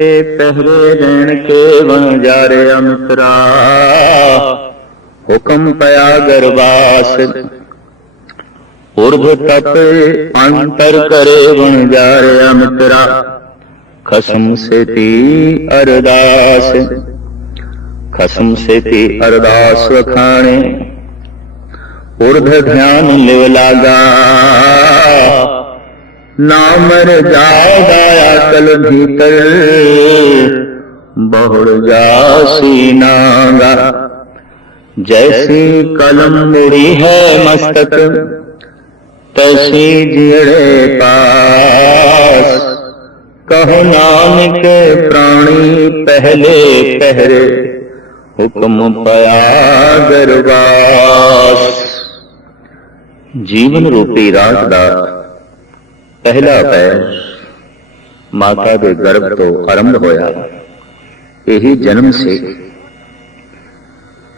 ए पहरे रैन के वन जारे मित्रा, हुक्म पया गरबास। उर्ध तप अंतर करे वन जारे मित्रा, खसम से ती अरदास। खसम से ती अरदास वखाणे, उर्ध ध्यान लिव लागा। नामर जागाया कल भीतर, बहुड़ जासी नागा। जैसी कलम मुड़ी है मस्तक, तैसी जियड़े पास। कहो नानक प्राणी पहले पहरे, हुक्म पया गरबास। जीवन रूपी रात दा पहला पैर माता के गर्भ तो आरंभ होया। यही जन्म से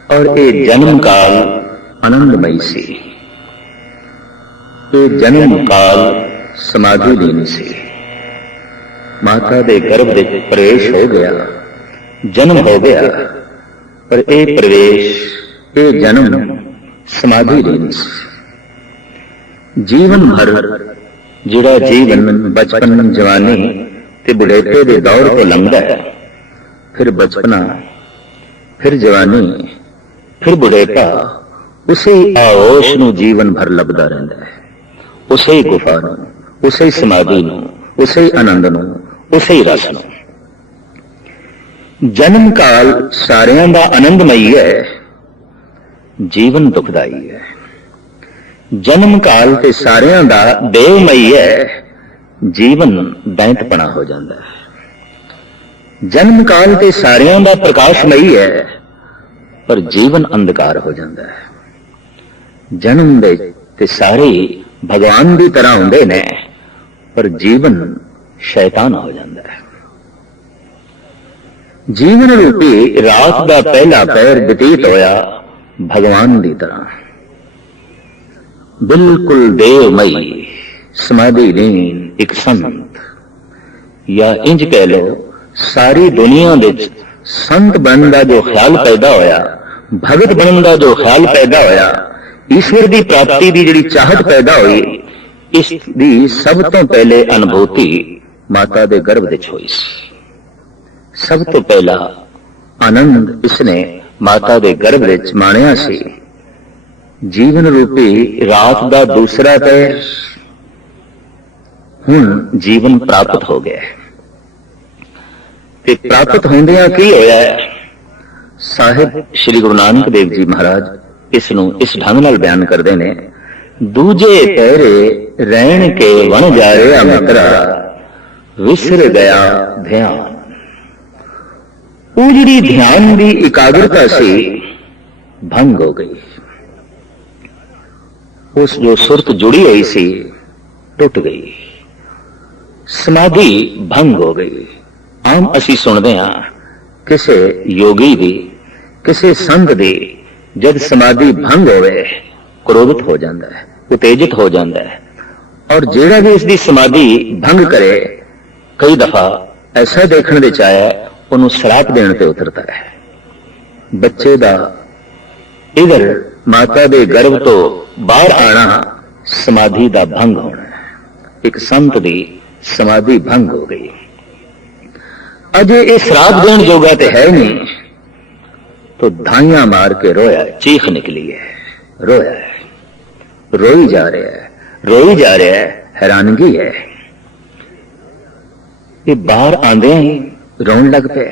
और ये जन्म काल आनंदमयी से, ये जन्म काल समाधि लीन से। माता के गर्भ में प्रवेश हो गया, जन्म हो गया, पर ये प्रवेश, ये जन्म समाधि लीन से। जीवन भर जिहड़ा जीवन बचपन जवानी ते बुढ़ेपे दे दौर तो लंघदा है, फिर बचपना, फिर जवानी, फिर बुढ़ेपा, उसे ही आहोश नूं जीवन भर लभदा रहिंदा है। उसे ही गुफा नूं, उसे ही समाधि नूं, उसे ही आनंद नूं, उसे ही रस नूं। जन्म काल सारियां दा आनंदमई है, जीवन दुखदाई है। जन्म काल ते सारियां दा देवमई है, जीवन दैंतपना हो जाता है। जन्म काल ते सारियां दा प्रकाशमई है, पर जीवन अंधकार हो जाता है। जन्म दे ते सारे भगवान की तरह होंदे ने, पर जीवन शैतान हो जाता है। जीवन रूपी रात का पहला पैर व्यतीत होया भगवान की तरह, बिल्कुल देवमई समाधि लीन एक संत, या इंज कह लो सारी दुनिया दे संत बनने का जो ख्याल पैदा होया, भगत बनने का जो ख्याल पैदा होया, ईश्वर की प्राप्ति की जिहड़ी चाहत पैदा हुई, इसकी सब तो पहले अनुभूति माता के गर्भ विच हुई सी। सब तो पहला आनंद इसने माता के गर्भ विच माणिया सी। जीवन रूपी रात का दूसरा पैर हुण जीवन प्राप्त हो गया है। प्राप्त होंदियां की होया है, साहिब श्री गुरु नानक देव जी महाराज इसनूं इस ढंग नाल बयान करते हैं। दूजे पैरे रहन के वन जा रहा मित्रा, विसर गया ध्यान। वो जिहड़ी ध्यान की एकाग्रता सी भंग हो गई। उस जो सुरत जुड़ी हुई सी टुट गई, समाधि भंग हो गई। आम असी सुनते हैं किसी योगी दी, किसी संत दी जब समाधि भंग होवे, क्रोधित हो जाता है, उत्तेजित हो जाता है, और जेड़ा भी इसकी समाधि भंग करे, कई दफा ऐसा देखने दे चाहे उन्होंने श्राप देने ते उतरता है। बच्चे का इधर माता के गर्भ तो बाहर आना समाधि का भंग होना है। एक संत की समाधि भंग हो गई। अजे ये श्राप देने जोगा तो है नहीं, तो धाइयां मार के रोया, चीख निकली है, रोया है, रोई जा रहा है, रोई जा रहा है, हैरानगी है। ये बाहर आंदे ही रोन लग पे,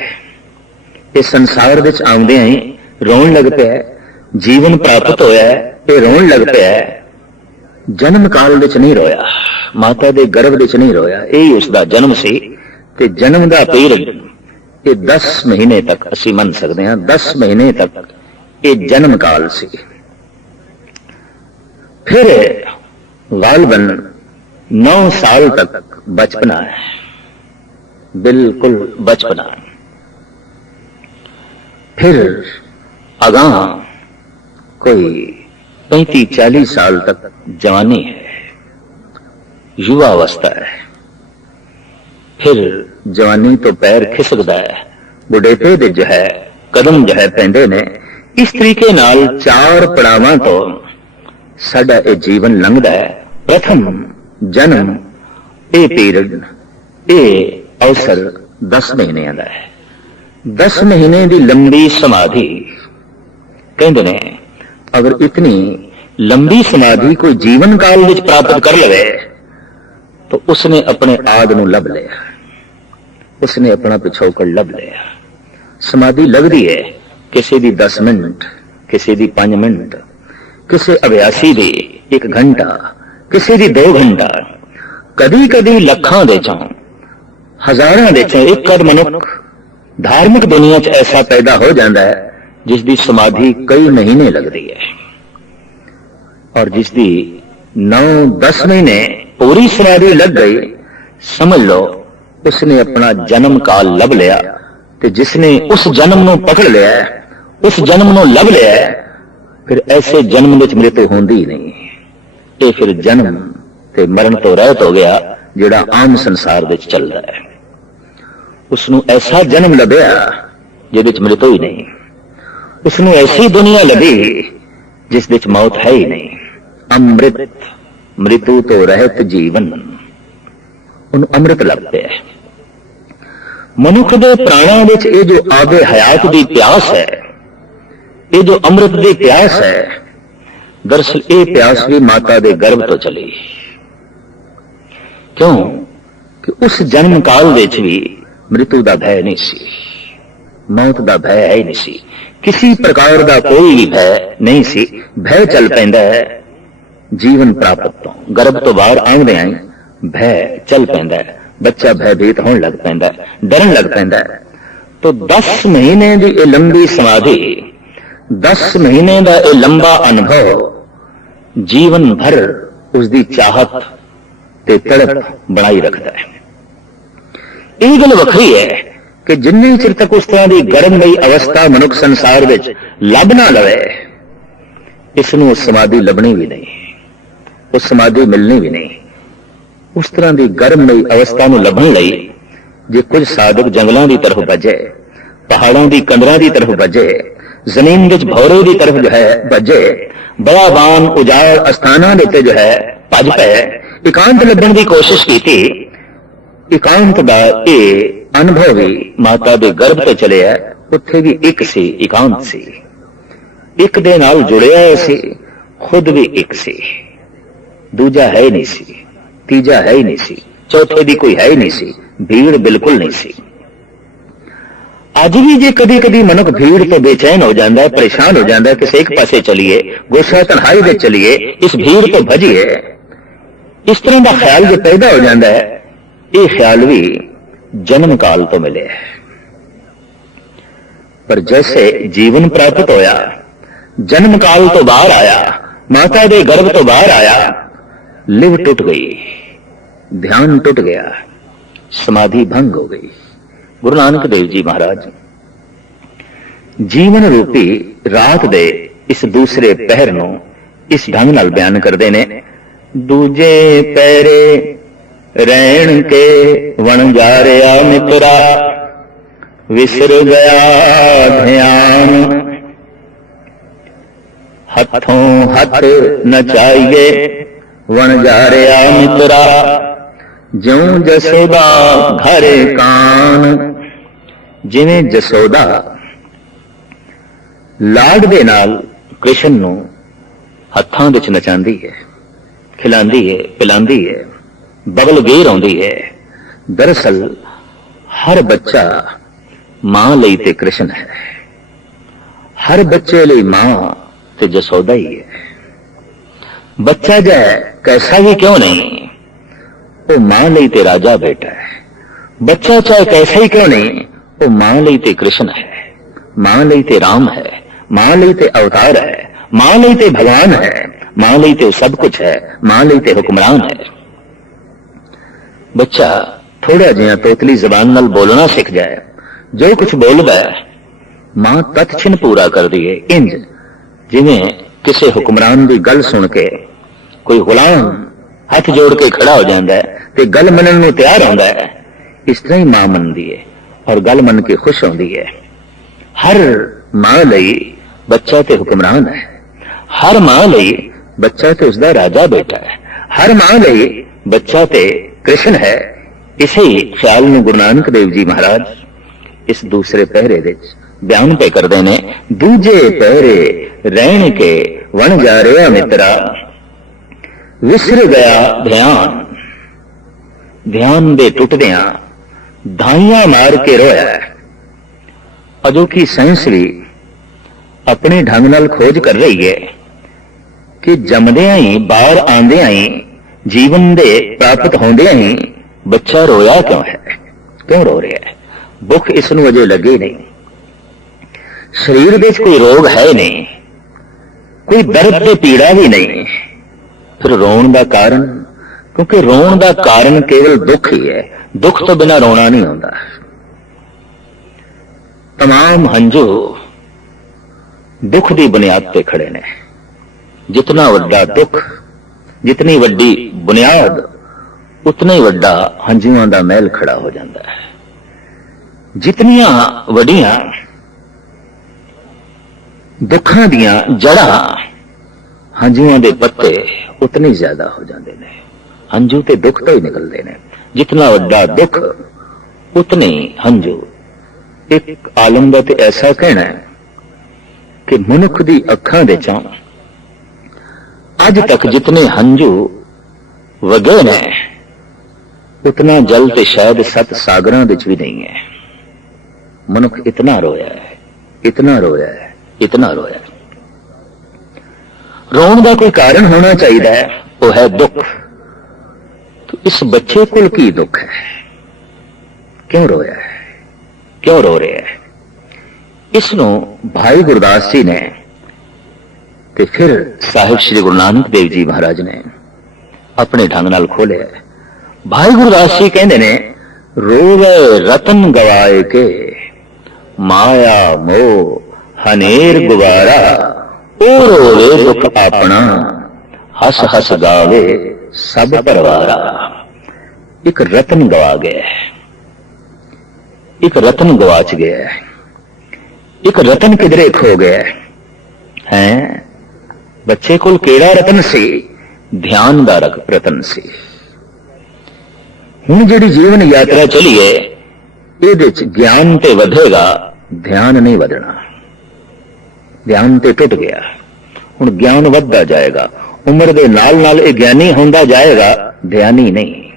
इस संसार विच आंदे ही रोन लग पे, जीवन प्राप्त होया है, ये रोन लग पे है। जन्म काल विच नहीं रोया, माता के गर्भ विच नहीं रोया, यही उसका जन्म सी। ते जन्म का पीरियड ये 10 महीने तक असी मन सकते हैं, 10 महीने तक ये जन्म काल सी। फिर गालबन 9 साल तक बचपना है, बिल्कुल बचपना। फिर अगां कोई 35-40 साल तक जवानी है, युवा अवस्था है। फिर जवानी तो पैर खिसकदा है, बुढ़ेपे दे जो है कदम जो है पैंदे ने। इस तरीके नाल 4 पड़ावां तो साडा ये जीवन लंघदा है। प्रथम जन्म, ये पीरियड, ये अवसर 10 महीने दा है। 10 महीने की लंबी समाधि कहते ने, अगर इतनी लंबी समाधि कोई जीवन काल में प्राप्त कर लवे तो उसने अपने आद नूं लभ लिया, उसने अपना पिछोकड़ लभ लिया। समाधि लगती है किसी दी 10 मिनट, किसी दी 5 मिनट, किसी अभ्यासी दी 1 घंटा, किसी दी 2 घंटा, कदी कदी लखां दे चों, हजारां दे चों एक कद मनुख धार्मिक दुनिया च ऐसा पैदा हो जाता है जिसकी समाधि कई महीने लगती है, और जिसकी 9-10 महीने पूरी समाधि लग गई, समझ लो उसने अपना जन्म काल लभ लिया। ते जिसने उस जन्म नूं पकड़ लिया, उस जन्म नूं लभ लिया, फिर ऐसे जन्म विच मृत्यु होंदी ही नहीं। ये फिर जन्म ते मरण तो रहत हो गया जिहड़ा आम संसार विच चलदा है। उसनूं ऐसा जन्म लभ्या जिहदे विच मृत्यु ही नहीं, उसनूं ऐसी दुनिया लभी जिस विच मौत है ही नहीं। अमृत, मृत्यु तो रहत जीवन, उन्हें अमृत लभ पिया। मनुख दे प्राणां विच ये जो आबे हयात दी प्यास है, ये जो अमृत दी प्यास है, दरअसल ये प्यास भी माता दे गर्भ तो चली। क्यों कि उस जन्म काल विच भी मृत्यु का भय नहीं सी, मौत का भय है ही नहीं सी, किसी प्रकार का कोई भी भय नहीं सी। भय चल पैंदा है जीवन प्राप्त तो, गर्भ तो बाहर आउंदे आई भय चल पैंदा है, बच्चा भयभीत होने लग पैंदा है, डरन लग पैंदा है। तो 10 महीने की यह लंबी समाधि, 10 महीने का यह लंबा अनुभव जीवन भर उसकी चाहत ते तड़प बनाई रखता है। यह गल वखरी है कि जिन्ने चिर तक उस तरह की गर्ममयी अवस्था मनुख संसार विच लभ ना लवे, इसनूं उस समाधि लभनी भी नहीं, उस समाधि मिलनी भी नहीं। उस तरह की गर्ममयी अवस्था नूं लभण लई जे कुछ साधक जंगलों की तरफ भजे, पहाड़ों की कंदरां की तरफ भजे, जमीन विच भौरे की तरफ जो है भजे, बयाबान उजाड़ स्थानां दे उत्ते जो है भज पे एकांत लभण की कोशिश की। एकांत का ये अनुभव भी माता दे गर्भ ते चले है, उत्थे भी एक सी, एकांत सी, एक दे नाल जुड़िया सी, खुद भी एक सी, दूजा है ही नहीं सी, तीजा है ही नहीं सी, चौथे दी कोई है ही नहीं सी, भीड़ बिल्कुल नहीं सी। अज भी जे कदी कदी मनुख भीड़ तो बेचैन हो जाता है, परेशान हो जाता है, किसी एक पासे चलिए, गोशा तन्हाई दे चलिए, इस भीड़ तो भजिए, इस तरह का ख्याल जो पैदा हो जाता है, ये ख्याल भी जन्म काल तो मिले। पर जैसे जीवन प्राप्त होया, जन्म काल तो बाहर आया, माता दे गर्भ तो बाहर आया, लिव टूट गई, ध्यान टूट गया, समाधि भंग हो गई। गुरु नानक देव जी महाराज जीवन रूपी रात दे इस दूसरे पहर नूं इस ढंग नाल बयान करते ने। दूजे पैरे रहन के वन जा रहा मित्रा, विसर गया ध्यान, हथों हथ नचाइए वन जा रहा मित्रा, ज्यों जसोदा घरे कान। जिवें जसोदा लाड दे नाल कृष्ण नूं हत्थां विच नचांदी है, खिलांदी है, पिलांदी है, बबल गेर आउंदी है। दरअसल हर बच्चा मां लई ते कृष्ण है, हर बच्चे लई मां ते जसोदा ही है। बच्चा जाए कैसा भी क्यों नहीं, वो मां लई ते राजा बेटा है। बच्चा चाहे कैसा ही क्यों नहीं, वो मां लई ते कृष्ण है, मां लई ते राम है, मां लई ते अवतार है, मां लई ते भगवान है, मां लई ते सब कुछ है, मां लई ते हुक्मरान है। बच्चा थोड़ा जिहा तोतली जबान नाल बोलना सीख जाए, जो कुछ बोलदा है मां तत्छिन पूरा कर दी है। इंज जिवें किसी हुक्मरान की गल सुन के कोई गुलाम हाथ जोड़ के खड़ा हो जाता है ते गल मनन नूं तैयार होंदा है, इस तरह ही मां मनदी है और गल मन के खुश होंदी है। हर मां लई बच्चा ते हुक्मरान है, हर मां लई बच्चा ते उसदा राजा बेटा है, हर मां लई बच्चा ते कृष्ण है। इसे ही ख्याल में गुरु नानक देव जी महाराज इस दूसरे पहरे दे बयान पे करते ने, दूजे पहरे रहन के वन जा रहा मित्रा, विसर गया ध्यान, ध्यान दे टुटदियां धाइयां मार के रोया। अजोकी साइंस भी अपने ढंग नाल खोज कर रही है कि जमदियां ही बाहर आंदियां ही जीवन दे प्राप्त होंदियां ही बच्चा रोया क्यों है, क्यों रो रहा है। भुख इसनूं अजे लगी नहीं, शरीर दे कोई रोग है नहीं, कोई दर्द ते पीड़ा भी नहीं, फिर रोण दा कारण, क्योंकि रोण दा कारण केवल दुख ही है, दुख तो बिना रोना नहीं होता। तमाम हंजू दुख की बुनियाद पे खड़े ने। जितना वड्डा दुख, जितनी वड्डी बुनियाद, उतना ही वड्डा हंजुआं दा महल खड़ा हो जाता है। जितनियां वड्डियां दुखां दियां जड़ा हंजुआं दे पत्ते उतने ही ज्यादा हो जाते हैं। हंजू ते दुख तो ही निकलते हैं। जितना वड्डा दुख उतने हंजू। एक आलम दा ते ऐसा कहना है कि मनुख दी अखां दे चों अज तक जितने हंजू वगे ने उतना जल ते शायद 7 सागरां विच भी नहीं है। मनुख इतना रोया है, इतना रोया है, इतना रोया है। रोण का कोई कारण होना चाहिए, वो है दुख। तो इस बच्चे को की दुख है, क्यों रोया है, क्यों रो रहे है। इसनों भाई गुरदास जी ने ते फिर साहिब श्री गुरु नानक देव जी महाराज ने अपने ढंग नाल खोलिया। भाई गुरदास जी कहते ने, रोवे रतन गवाए के माया मोह हनेर गुबारा, ओ रोवे दुख अपना हस हस गावे सब परवारा। एक रतन गवा गया है, एक रतन गवाच गया है, एक रतन किधरे खो गया है। बच्चे को केड़ा रतन सी, ध्यान दा रतन सी। हुण जिहड़ी जीवन यात्रा चली है, इहदे च ज्ञान ते वधेगा, ध्यान नहीं वधना। ध्यान ते टुट गया, हुण ज्ञान वधदा जाएगा। उम्र दे नाल नाल ये ज्ञानी होंदा जाएगा, ध्यानी नहीं।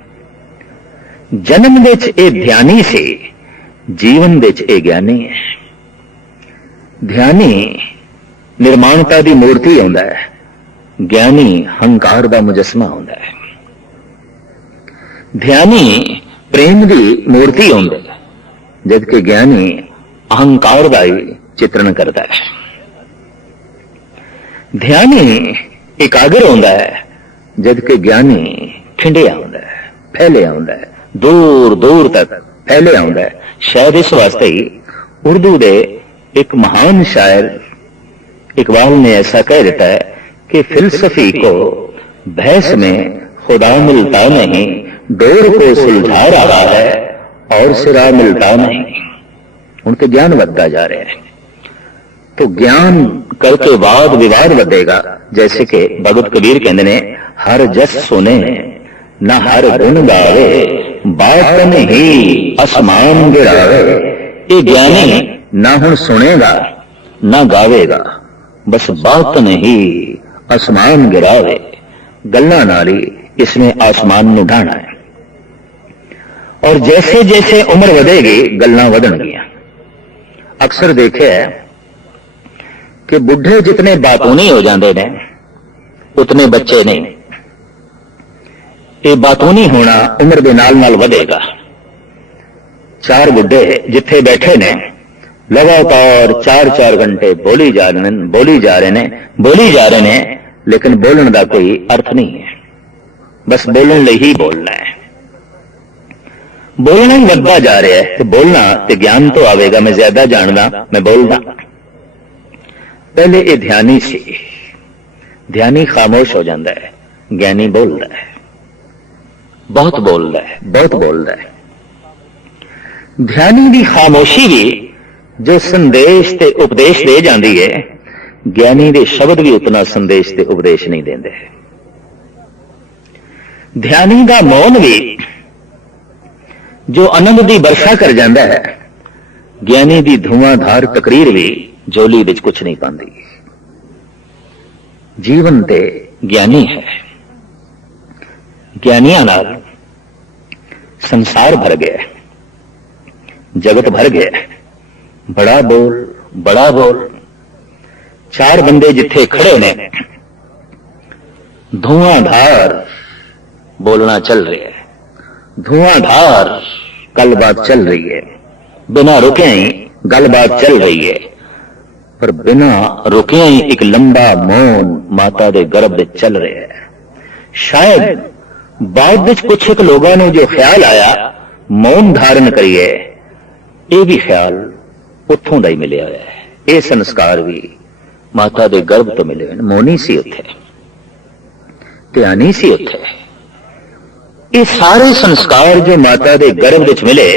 जन्म दे च ये ध्यानी से, जीवन दे च ये ज्ञानी है। ध्यानी निर्माणता दी मूर्ति होंदा है, ज्ञानी हंकार दा मुजस्मा होंदा है। ध्यानी प्रेम दी मूर्ति होंदा है, जबकि ज्ञानी अहंकार दा ही चित्रण करता है। ध्यानी एकाग्र होंदा है, जबकि ज्ञानी ठिंडिया होंदा है, फैलिया होंदा है, दूर दूर तक फैलिया होंदा है। शायद इस वास्ते ही उर्दू दे एक महान शायर इकबाल ने ऐसा कह देता है कि फिलसफी को बहस में खुदा मिलता नहीं, डोर को सुलझा रहा है और सिरा मिलता नहीं। उनके ज्ञान बढ़ता जा रहे हैं, तो ज्ञान करके वाद विवाद बढ़ेगा। जैसे कि भगत कबीर कहते ने, हर जस सुने न हर गुण गावे, बातन ही आसमान गिरावे। ये ज्ञानी ना हुण सुनेगा ना गावेगा, बस बातन ही आसमान गिरावे। गल्लां नाल ही इसने आसमान नूं ढाना है। और जैसे जैसे उम्र बढ़ेगी, गल्लां वधणगियां। अक्सर देखे है कि बुढ़े जितने बातूनी हो जाते हैं, उतने बच्चे नहीं। ये बातूनी होना उम्र के नाल नाल बढ़ेगा। 4 बुढ़े जिथे बैठे ने, लगातार 4-4 घंटे बोली जा रहे हैं, लेकिन बोलने का कोई अर्थ नहीं है। बस बोलने लिए ही बोलना है। बोलना ही बढ़ता जा रहा है। तो बोलना तो ज्ञान तो आवेगा, मैं ज्यादा जानदा, मैं बोलदा। पहले ये ध्यानी सी, ध्यानी खामोश हो जाता है, ज्ञानी बोलता है, बहुत बोलता है, बहुत बोलता है। ध्यानी की खामोशी भी जो संदेश ते उपदेश दे जाती है, ज्ञानी के शब्द भी उतना संदेश ते उपदेश नहीं देंदे। ध्यानी का मौन भी जो आनंद की वर्षा कर जाता है, ज्ञानी की धुआंधार तकरीर भी झोली विच कुछ नहीं पाती। जीवन ते ज्ञानी है, ज्ञानियां नाल संसार भर गया, जगत भर गया। बड़ा बोल, बड़ा बोल। चार बंदे जिथे खड़े ने, धुआंधार बोलना चल रहा है, धुआंधार गलबात चल रही है, बिना रुके ही गलबात चल रही है, पर बिना रुके ही एक लंबा मौन माता दे गर्भ दे चल रहा है। शायद बाद विच कुछ एक लोगों ने जो ख्याल आया मौन धारण करिए, ये भी ख्याल उत्थों का ही मिले हुआ है। ये संस्कार भी माता दे गर्भ तो मिले हुए। मौनी सी उत्थे, ध्यानी सी उत्थे। ये सारे संस्कार जो माता दे गर्भ विच मिले,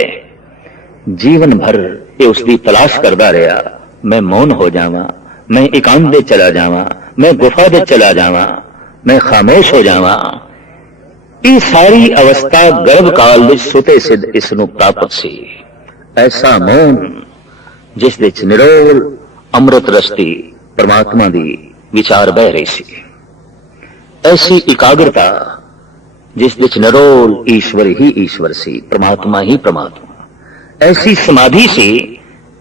जीवन भर ये उसकी तलाश करता रहा। मैं मौन हो जावां, मैं एकांत दे चला जावां, मैं गुफा दे चला जावां, मैं खामोश हो जावां। ये सारी अवस्था गर्भ काल विच सुते सिद्ध इसनूं प्राप्त सी। ऐसा मौन जिस विच निरोल अमृत रस्ती परमात्मा दी विचार बह रही सी। ऐसी एकाग्रता जिस विच निरोल ईश्वर ही ईश्वर सी, परमात्मा ही परमात्मा। ऐसी समाधि सी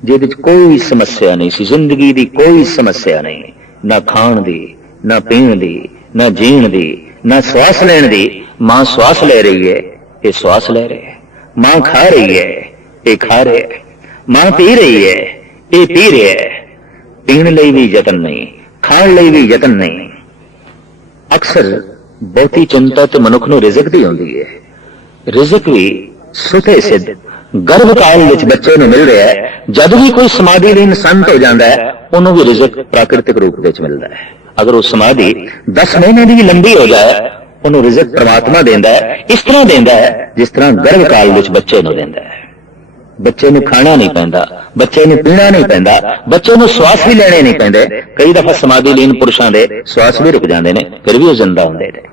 जिहदे विच कोई समस्या नहीं सी, जिंदगी दी कोई समस्या नहीं, ना खाण दी, ना पीण दी, ना जीण दी, ना श्वास लेण दी। मां श्वास ले रही है, ये श्वास ले रहे है। मां खा रही है, ये खा रहे है। मां पी रही है, ये पी रहे है। पीण लई भी यतन नहीं, खाण लई भी यतन नहीं। अक्सर बहुती चिंता तो मनुख नूं रिज़क दी हुंदी है। रिज़क भी सुते सिद्ध गर्भ काल विच बच्चे नूं मिल रहा है। जद भी कोई समाधि लीन संत हो जाता है, उन्होंने भी रिज़क प्राकृतिक रूप विच मिलता है। अगर वो समाधि 10 महीने की भी लंबी हो जाए, उन्होंने रिज़क परमात्मा देंदा है। इस तरह देंदा है जिस तरह गर्भ काल विच बच्चे नूं देंदा है। बच्चे नूं खाना नहीं पैंदा, बच्चे नूं पीना नहीं पैंदा, बच्चे नूं श्वास भी लेने नहीं पैंदे। कई दफा समाधि लीन पुरुषों के श्वास भी रुक जाते हैं, फिर भी वो जिंदा होंदे ने।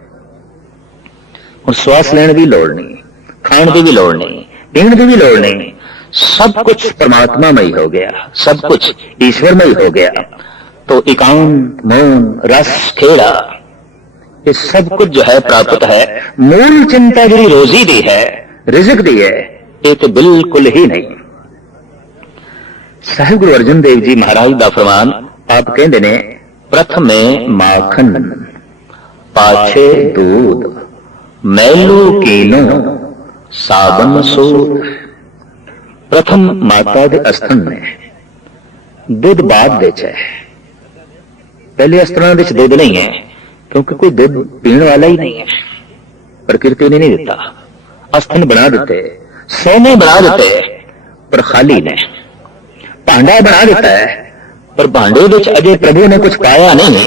और श्वास लेने की लोड़ नहीं, खाण की भी लोड़ नहीं, पीण की भी लोड़ नहीं। सब कुछ परमात्मामय हो गया, सब कुछ ईश्वरमय हो गया। तो एकांत, मौन, रस, खेड़ा, ये सब कुछ जो है प्राप्त है। मूल चिंता जी रोजी दी है, रिज़क दी है, ये तो बिल्कुल ही नहीं। साहिब गुरु अर्जन देव जी महाराज का फरमान आप कहते ने, प्रथमे माखन पाछे दूध, मैलू कीनो साबन सूद। प्रथम माता के अस्थन में दुध बाद विच है। पहले अस्थान विच दुध नहीं है, क्योंकि कोई दुध पीने वाला ही नहीं है। प्रकृति ने नहीं दिता। अस्थन बना देते, सोने बना देते, पर खाली ने। भांडा बना देता है, पर भांडे विच अजे प्रभु ने कुछ पाया नहीं।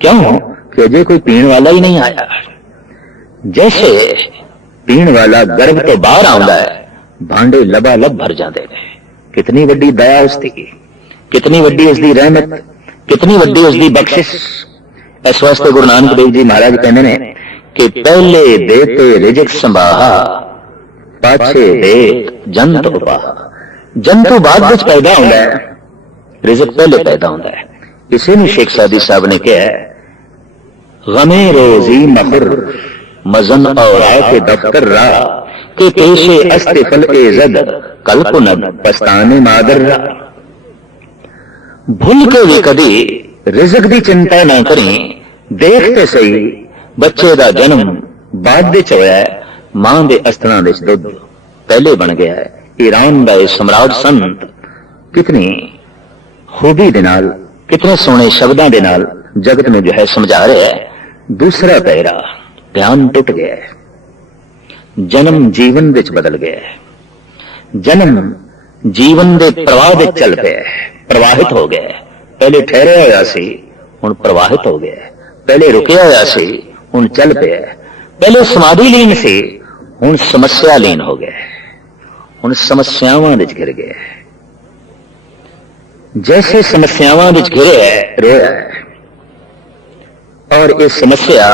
क्यों? कि अजे कोई पीने वाला ही नहीं आया। जैसे पीने वाला गर्भ तो बाहर आउंदा है, भांडे लबालब भर जाते हैं। कितनी वड्डी दया उसकी, कितनी वड्डी उसकी रहमत, कितनी वड्डी उसकी बख्शिश। इस वास्ते गुरु नानक देव जी महाराज कहते हैं कि पहले देते रिज़क संभाहा, पाछे देत जंत उपाहा। जंतु बाद विच पैदा होता है, रिज़क पहले पैदा होता है। इसे ने शेख सादी साहब ने कहा है, गमे रोजी मखर मजन और के दफ्तर रहा के पेशे अस्तिफल एजद कल कुनद पछताने मादर रहा। भूल के भी कभी रिज़क की चिंता ना करें। देखते सही बच्चे का जन्म बाद विच होया है, मां के अस्थान विच दुध पहले बन गया है। ईरान का सम्राट संत कितनी खूबी दे नाल, कितने सोहने शब्दों के नाल जगत में जो है समझा रहा है। दूसरा पैरा ध्यान टुट गया है, जन्म जीवन विच बदल गया है। जन्म जीवन के प्रवाह विच चल पाया, प्रवाहित हो गया। पहले ठहरिया होया सी, हुण प्रवाहित हो गया। पहले रुकिया होया सी, हुण चल पाया। पहले समाधि लीन सी, हुण समस्या लीन हो गया। हुण समस्यावां विच घिर गया है। जैसे समस्यावां विच घिरे है, रोया है, और ये समस्या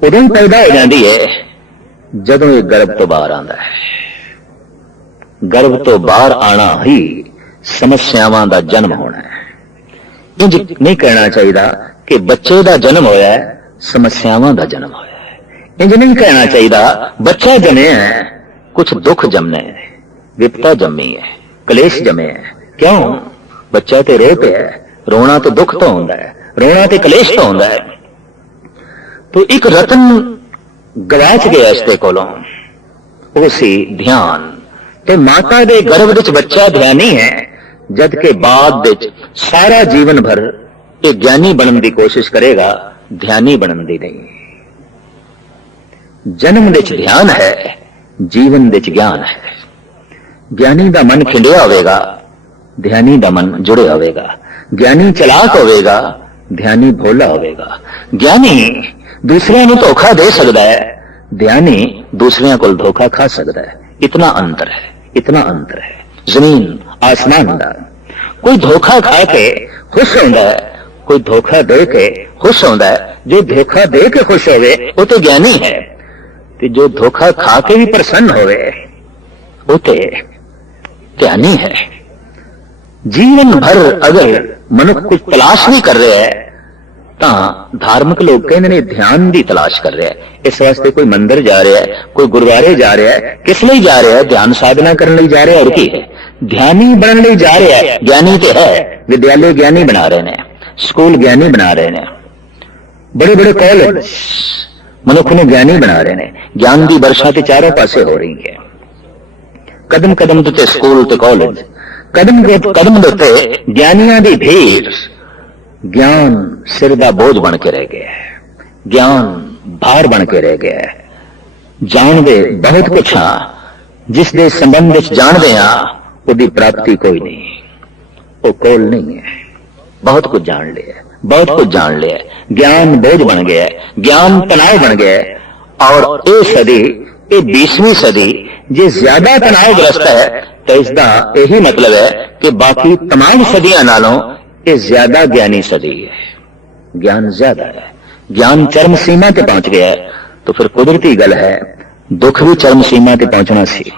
उदों पैदा हो जाती है जदों ये गर्भ तो बाहर आता है। गर्भ तो बाहर आना ही समस्यावां दा जन्म होना है। इंज नहीं कहना चाहिए कि बच्चे का जन्म होया है, समस्यावां दा जन्म होया है। इंज नहीं कहना चाहिए बच्चा जमे है, कुछ दुख जमने है, विपता जमी है, कलेश जमे है। क्यों? बच्चा तो रो पे है, रोना तो दुख तो होंदा है, रोना तो कलेश तो होंदा है। तो एक रतन गवाच गया इसके कोलों, वो सी ध्यान। ते माता दे गर्भ विच बच्चा ध्यानी है, जद के बाद विच सारा जीवन भर ये ज्ञानी बनने की कोशिश करेगा, ध्यानी बनने की नहीं। जन्म विच ध्यान है, जीवन विच ज्ञान है। ज्ञानी दा मन खिंडिया होवेगा, ध्यानी दा मन जुड़िया होवेगा। ज्ञानी चलाक होवेगा, ध्यानी भोला होवेगा। ज्ञानी दूसरे को धोखा दे सकता है, ध्यानी दूसरे को धोखा खा सकता है। इतना अंतर है, इतना अंतर है जमीन आसमान का। कोई धोखा खा के खुश होता है, कोई धोखा दे के खुश होता है। जो धोखा दे के खुश होवे वो तो ज्ञानी है, तो जो धोखा खा के भी प्रसन्न होवे वो तो ध्यानी है। जीवन भर अगर मनुष्य कुछ तलाश नहीं कर रहे है, धार्मिक लोग कहते हैं ध्यान की तलाश कर रहे हैं। इस वास्ते कोई मंदिर जा रहा है, कोई गुरुद्वारे जा रहा है, किस लिए जा रहा है? ध्यान साधना करने लिए जा रहा है। और की है? ध्यानी बनने लिए जा रहा है। ज्ञानी तो है, विद्यालय ज्ञानी बना रहे हैं, स्कूल ज्ञानी बना रहे हैं, बड़े बड़े कॉलेज मनुष्य को ज्ञानी बना रहे हैं। ज्ञान की वर्षा तो चारों पासे हो रही है। कदम कदम ते स्कूल ते कॉलेज, कदम कदम उत्ते ज्ञानियां की भीड़। ज्ञान सिर दा बोझ बन के रह गया है, ज्ञान भार बन के रह गया है। जानते बहुत कुछ हाँ, जिस दे संबंध विच जानते हाँ उसकी प्राप्ति कोई नहीं, वो कोल नहीं है। बहुत कुछ जान लिया, बहुत कुछ जान लिया, ज्ञान बोझ बन गया है, ज्ञान तनाव बन गया है। और ये सदी, ये 20वीं सदी जे ज्यादा तनावग्रस्त है, तो इसका यही मतलब है कि बाकी तमाम सदियां नालों ये ज्यादा ज्ञानी सदी है। ज्ञान ज्यादा है, ज्ञान चरम सीमा ते पहुंच गया है, तो फिर कुदरती गल है दुख भी चरम सीमा ते पहुंचना सी।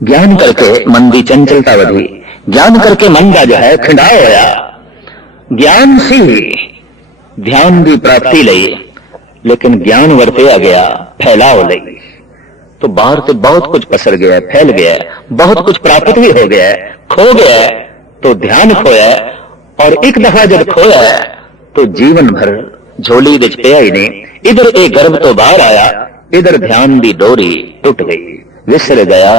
ज्ञान करके मन की चंचलता वधी, ज्ञान करके मन का जो है खिंडाव होया। ज्ञान सी ध्यान की प्राप्ति लई, लेकिन ज्ञान वरतिया गया फैलाव लई, तो बाहर से बहुत कुछ पसर गया है, फैल गया है, बहुत कुछ प्राप्त भी हो गया है, खो गया है। तो ध्यान खोया है, और एक दफा जब खोया है तो जीवन भर झोली विच पिया ही नहीं। इधर एक गर्भ तो बाहर आया, इधर ध्यान की डोरी टूट गई, विसर गया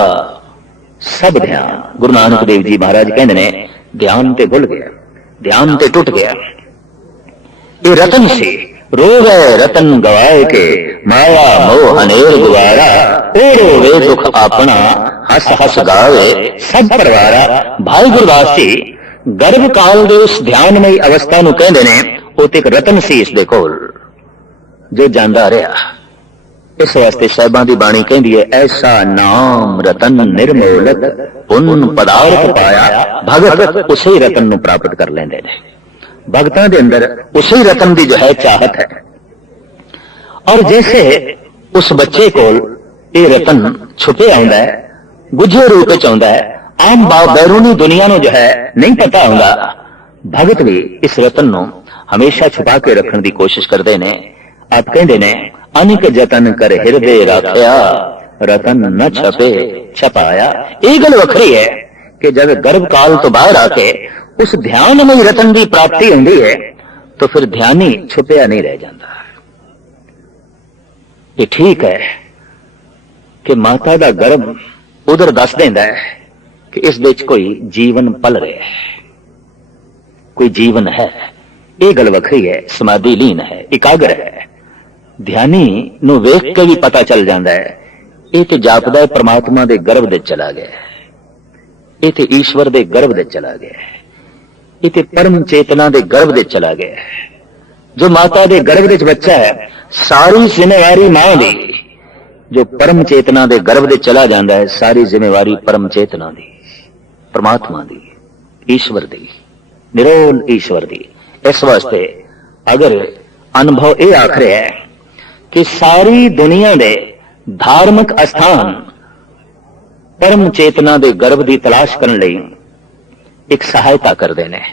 सब ध्यान। गुरु नानक देव जी महाराज कहते ने ध्यान ते भुल गया, ध्यान ते टूट गया। ये रतन से रो गए रतन गवाए के, माया मोह अनेर गुवारा, ओ रोवे दुख अपना, हस हस गावे सब परवारा। भाई गुरदास जी गर्भ काल दे उस ध्यानमई अवस्था नूं कहंदे ने, ਉਹ ਤੇ ਇੱਕ रतन सी इस दे कोल जो जांदा रहा। इस वास्ते साहिबां दी बाणी कहंदी है, ऐसा नाम रतन निर्मोलक, पुन पदार्थ पाया, भगत उसे रतन नूं प्राप्त कर लेंदे ने। भगतां दे अंदर उसी रतन की जो है चाहत है। और जैसे उस बच्चे को ये रतन छुपे आउंदा है, गुझे रूप च आउंदा है, आम बैरूनी दुनिया नूं जो है नहीं पता आउंदा, भगत भी इस रतन नूं हमेशा छुपा के रखने की कोशिश करते ने। आप कहते ने, अनिक जतन कर हिरदे राखिया, रतन न छपे छपाया। ये गल वखरी है कि जब गर्भ काल तो बाहर आके उस ध्यान में रतन की प्राप्ति होती है, तो फिर ध्यानी छुपया नहीं रह जाता। ये ठीक है कि माता का गर्भ उधर दस देंदा है कि इस विच कोई जीवन पल रहा है, कोई जीवन है। ये गल वखरी है, समाधि लीन है, एकाग्र है। ध्यानी नूं वेख के भी पता चल जाता है, ये तो जापदा है परमात्मा के गर्भ दे चला गया, ये तो ईश्वर के गर्भ दे चला गया, ये तो परम चेतना के गर्भ दे चला गया। जो माता के गर्भ दे बच्चा है, सारी जिम्मेवारी मां दी जो परम चेतना दे गर्भ दे चला जाता है, सारी जिम्मेवारी परम चेतना दी, परमात्मा दी, ईश्वर दी, निरोल ईश्वर दी। इस वास्ते अगर अनुभव यह आख रहा है कि सारी दुनिया दे धार्मिक अस्थान परम चेतना दे गर्भ की तलाश करने लई एक सहायता करते हैं,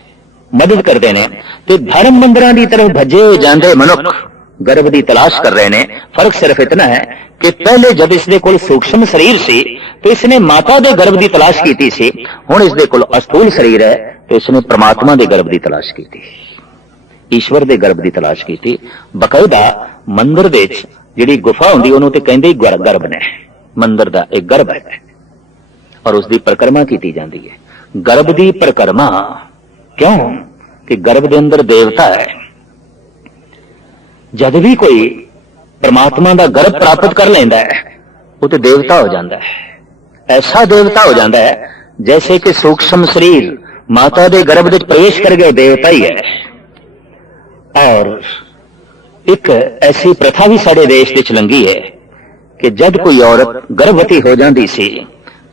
मदद करते हैं, तो धर्म मंदिरों की तरफ भजे जाते मनुख गर्भ की तलाश कर रहे हैं। फर्क सिर्फ इतना है कि पहले जब इसके कोल सूक्ष्म शरीर से तो इसने माता के गर्भ की तलाश की थी, हुण इसके कोल अस्थूल शरीर है तो इसने परमात्मा के गर्भ की तलाश की थी, ईश्वर के गर्भ की तलाश की थी। बकायदा मंदिर दे जिहड़ी गुफा हुंदी उहनूं ते कहंदे गर्भ ने, मंदिर का एक गर्भ है और उसकी परिक्रमा की जाती है। गर्भ की परिक्रमा क्यों कि गर्भ के अंदर देवता है। जब भी कोई परमात्मा का गर्भ प्राप्त कर लेंदा है वो तो देवता हो जाता है, ऐसा देवता हो जाता है जैसे कि सूक्ष्म शरीर माता के गर्भ में प्रवेश कर गए देवता ही है। और एक ऐसी प्रथा भी साडे देश विच लंघी है कि जब कोई औरत गर्भवती हो जाती सी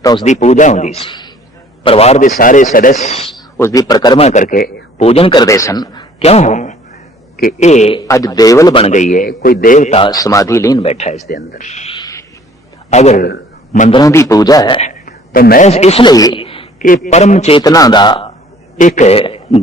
तो उसकी पूजा होती सी, परिवार के सारे सदस्य उसकी परिक्रमा करके पूजन करते सन। क्यों कि ये अज देवल बन गई है, कोई देवता समाधि लीन बैठा है इसके अंदर। अगर मंदिरों की पूजा है तो मैं इसलिए कि परम चेतना का एक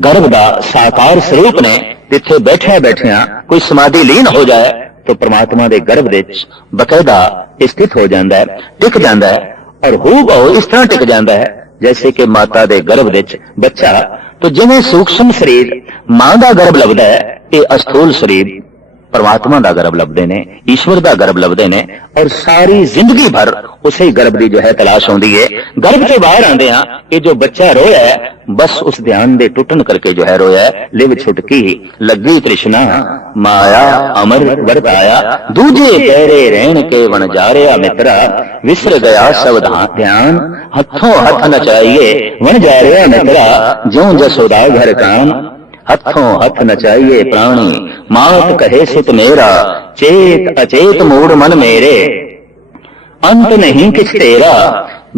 गर्भ का साकार स्वरूप ने जिथे बैठिया बैठिया कोई समाधि लीन हो जाए तो परमात्मा के गर्भ विच बकायदा स्थित हो जाता है, टिक जाता है और हूबहू इस तरह टिक जाता है जैसे कि माता के गर्भ विच बच्चा। तो जिवें सूक्ष्म शरीर मां का गर्भ लभदा है, ये अस्थूल शरीर परमात्मा का गर्भ लभदे ने, ईश्वर का गर्भ लभदे ने और सारी जिंदगी भर उसे गर्भ की जो है तलाश होती है। गर्भ से बाहर आंदे हां ये जो बच्चा रोया है बस उस ध्यान दे टुटन करके जो है रोया है। लिव छुटकी लगी तृष्णा माया अमर वर्ताया, दूजे पैरे रहन के वन जा रहा मित्रा, विसर गया सब ध्यान हथों हथ नचाइए वन जा रहा मित्रा, ज्यों जसोदा घर कान हथों हथ नचाइए प्राणी, मात कहे सुत मेरा चेत अचेत मूड मन मेरे, अंत नहीं किछ तेरा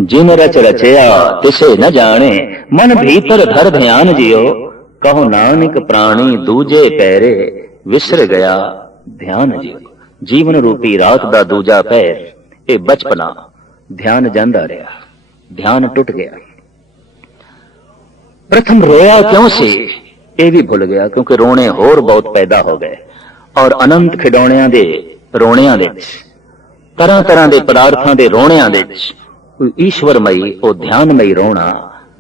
जिन रच रचया तिसे न जाने, मन भीतर धर ध्यान जियो कहो नानक प्राणी, दूजे पैरे विसर गया ध्यान जियो। जीवन रूपी रात का दूजा पैर ये बचपना ध्यान जांदा रहा, ध्यान टुट गया। प्रथम रोया क्यों से ये भी भूल गया क्योंकि रोने होर बहुत पैदा हो गए और अनंत खिडौणियां दे रोणियां दे तरह तरह के पदार्थों के रोणियां दे ईश्वरमई वो ध्यानमई रोना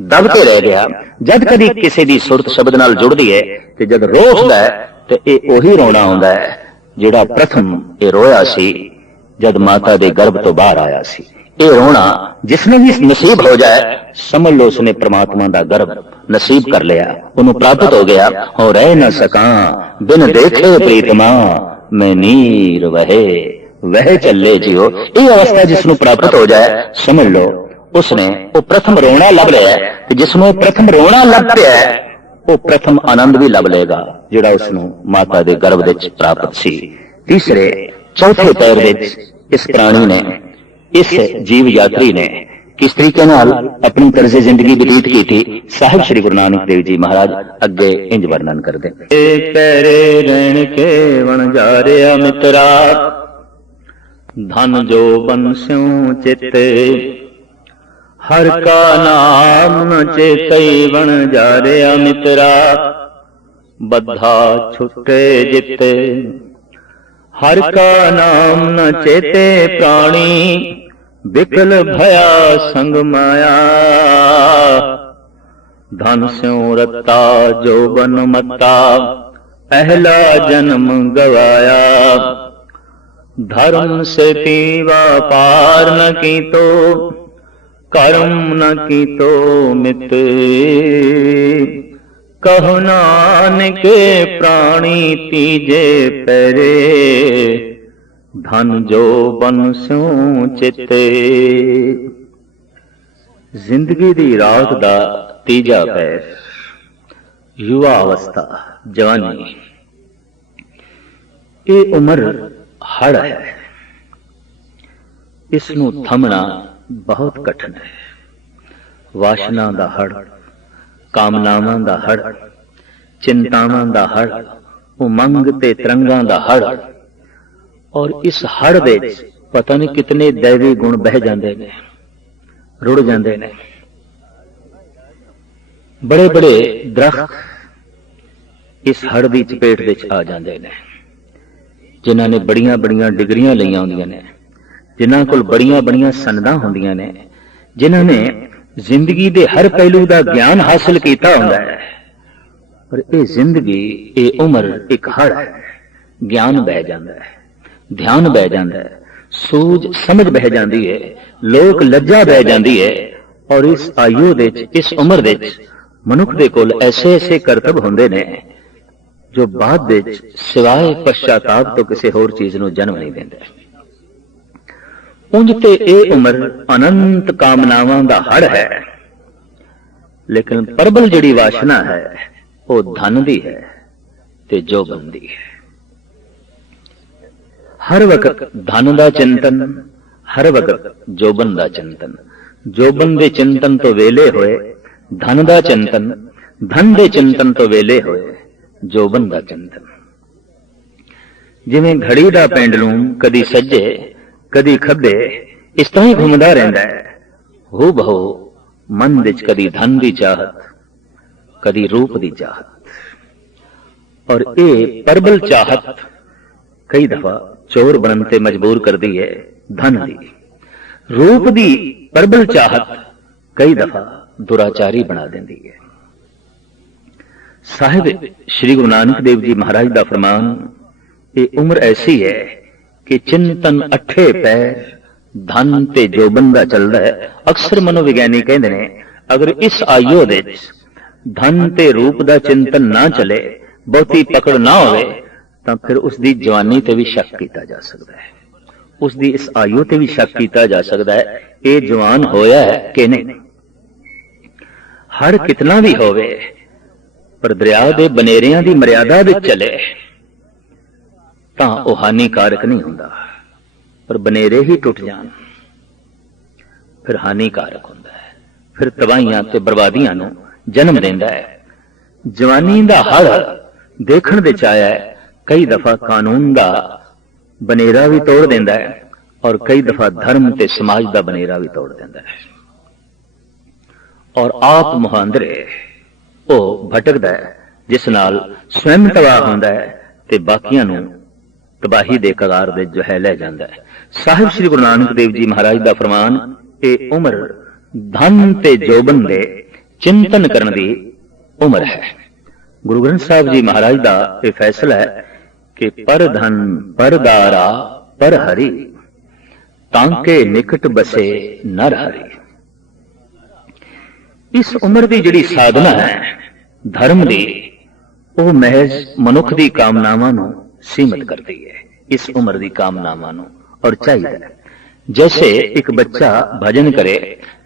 दब के रह गया। जब कभी किसी की सुरत शब्द नाल जुड़ती है तो जब रो उठदा है तो ये उही रोना होंदा है जिहड़ा प्रथम ये रोया सी जब माता के गर्भ तो बाहर आया सी। ये रोना जिसने भी नसीब हो जाए समझ लो उसने परमात्मा का गर्भ नसीब कर लिया, उन्हें प्राप्त हो गया। और रह न सका बिन देखे प्रीतमा मैं नीर वहे वह चले जियो। ये अवस्था जिसनु प्राप्त हो जाए समझ लो उसने वो प्रथम रोना लभ लिया है। जिसनु प्रथम रोना लभ पिया है वो प्रथम आनंद भी लभ लेगा जिहड़ा उसनु माता के गर्भ विच प्राप्त सी। तीसरे चौथे पैर विच इस प्राणी ने, इस जीव यात्री ने किस तरीके नाल अपनी तर्ज जिंदगी व्यतीत की थी, साहिब श्री गुरु नानक देव जी महाराज अगे इंज वर्णन करते। पैरे रहन के वन जा रहा मित्रा, धन जो बंस्यों चिते, हर का नाम न चेतई वन जा रहा मित्रा, बद्धा छुटे जिते, हर का नाम न चेते प्राणी, बिकल भया संग माया, धन स्यों रत्ता जो बन मत्ता, पहला जन्म गवाया, धर्म से पीवा पार न की तो, कर्म न की तो मित, कहो नानक प्राणी तीजे पैरे, धन जो बन स्यों चिते। जिंदगी दी रात दा तीजा पैर, युवा अवस्था, जवानी, ये उम्र हड़ है। इस नूं थमना बहुत कठिन है। वासना दा हड़, कामनावां दा हड़, चिंतावां दा हड़, उमंग ते तरंगां दा हड़, और इस हड़ दे पता नहीं कितने दैवी गुण बह जाते हैं, रुड़ जाते हैं। बड़े बड़े दरख्त इस हड़ की चपेट विच आ जाते हैं, जिन्हां ने बड़ियां बड़ियां डिग्रियां लईआं होंदियां ने, जिन्हां कोल बड़ियां बड़ियां सनदां होंदियां ने, जिन्हां ने जिंदगी के हर पहलू का ज्ञान हासिल किया होंदा है, पर यह जिंदगी, ये उम्र एक हड़ है। ज्ञान बह जाता है, ध्यान बह जाता है, सूझ समझ बह जाती है, लोक लज्जा बह जाती है, और इस आयु दे, इस उम्र दे मनुख दे कोल ऐसे ऐसे करतब होंदे ने जो बाद दे सिवाय पश्चाताप तो किसी होर चीज नूं जन्म नहीं देंदे। उंज ते ये उम्र अनंत कामनावां दा हड़ है, लेकिन प्रबल जिहड़ी वासना है वो धन दी है ते जोबन दी है। हर वक्त धन दा चिंतन, हर वक्त जोबन दा चिंतन, जोबन दे चिंतन तो वेले होए धन दा चिंतन, धन दे चिंतन तो वेले होए जोबन दा चिंतन। जिवें घड़ी दा पेंडलूम कदी सज्जे कदी खब्बे इस तरह ही घूमदा रहिंदा है, हू बहु मन विच कदी धन दी चाहत, कदी रूप दी चाहत, और ये प्रबल चाहत कई दफा चोर बनन ते मजबूर कर दी है धन दी। रूप दी प्रबल चाहत कई दफा दुराचारी बना देती है। साहिब श्री गुरु नानक देव जी महाराज का फरमान, ये उम्र ऐसी है कि चिंतन अठे पैर धन ते जोबन दा चलदा है। अक्सर मनोविज्ञानी कहते हैं, अगर इस आयु दे धन ते रूप दा चिंतन ना चले, बहुती पकड़ ना होवे, तो फिर उसकी जवानी ते भी शक किया जा सकता है, उसकी इस आयु ते भी शक किया जा सकता है, ये जवान होया है कि नहीं। हर कितना भी होवे, पर दरिया दे बनेरियां दी मर्यादा विच चले तां ओह हानिकारक नहीं हुंदा, पर बनेरे ही टुट जान फिर हानिकारक हुंदा है, फिर तबाहियां ते बर्बादियां नूं जन्म देंदा है। जवानी दा हड़ देखण विच आया है, कई दफा कानून दा बनेरा भी तोड़ देंदा है, और कई दफा धर्म ते समाज दा बनेरा भी तोड़ देंदा है, और आप मुहांदरे वो भटकदा है, जिस नाल स्वयं तबाह होंदा है ते बाकियां नूं तबाही दे कगार दे जो है ले जांदा है। साहिब श्री गुरु नानक देव जी महाराज दा फरमान, ये उम्र धन ते जोबन दे चिंतन करन दी उम्र है। गुरु ग्रंथ साहिब जी महाराज दा ये फैसला है कि पर धन पर दारा पर हरि, तांके निकट बसे नर हरि। इस उम्र की जिहड़ी साधना है धर्म दी, वो महज मनुख दी कामनावां नूं सीमित करती है, इस उम्र की कामनावां नूं, और चाहिए जैसे एक बच्चा भजन करे,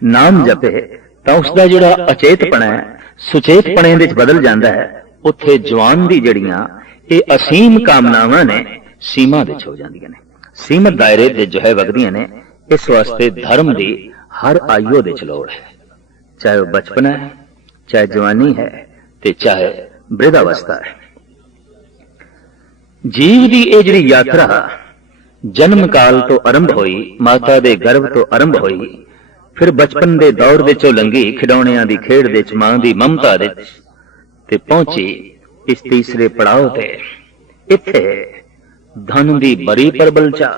नाम जपे, तो उसका जिहड़ा अचेतपना है सुचेतपने विच बदल जाता है। उत्थे जवान दी जड़ियां ये असीम कामनावां ने सीमा विच हो जांदियां ने, सीमित दायरे दे जो है वगदियां ने। इस वास्ते धर्म की हर आयु दे लोड़ है, चाहे वह बचपन है, चाहे जवानी है, ते चाहे वृद्धावस्था है। जीव की यह जिहड़ी यात्रा जन्म काल तो आरंभ हुई, माता दे गर्भ तो आरंभ हुई, फिर बचपन के दौर दे चों लंघी, खिडौणियां दी खेड दे च मां दी ममता दे ते पहुंची इस तीसरे पड़ाव ते। इत्थे धन दी बड़ी प्रबल चाह,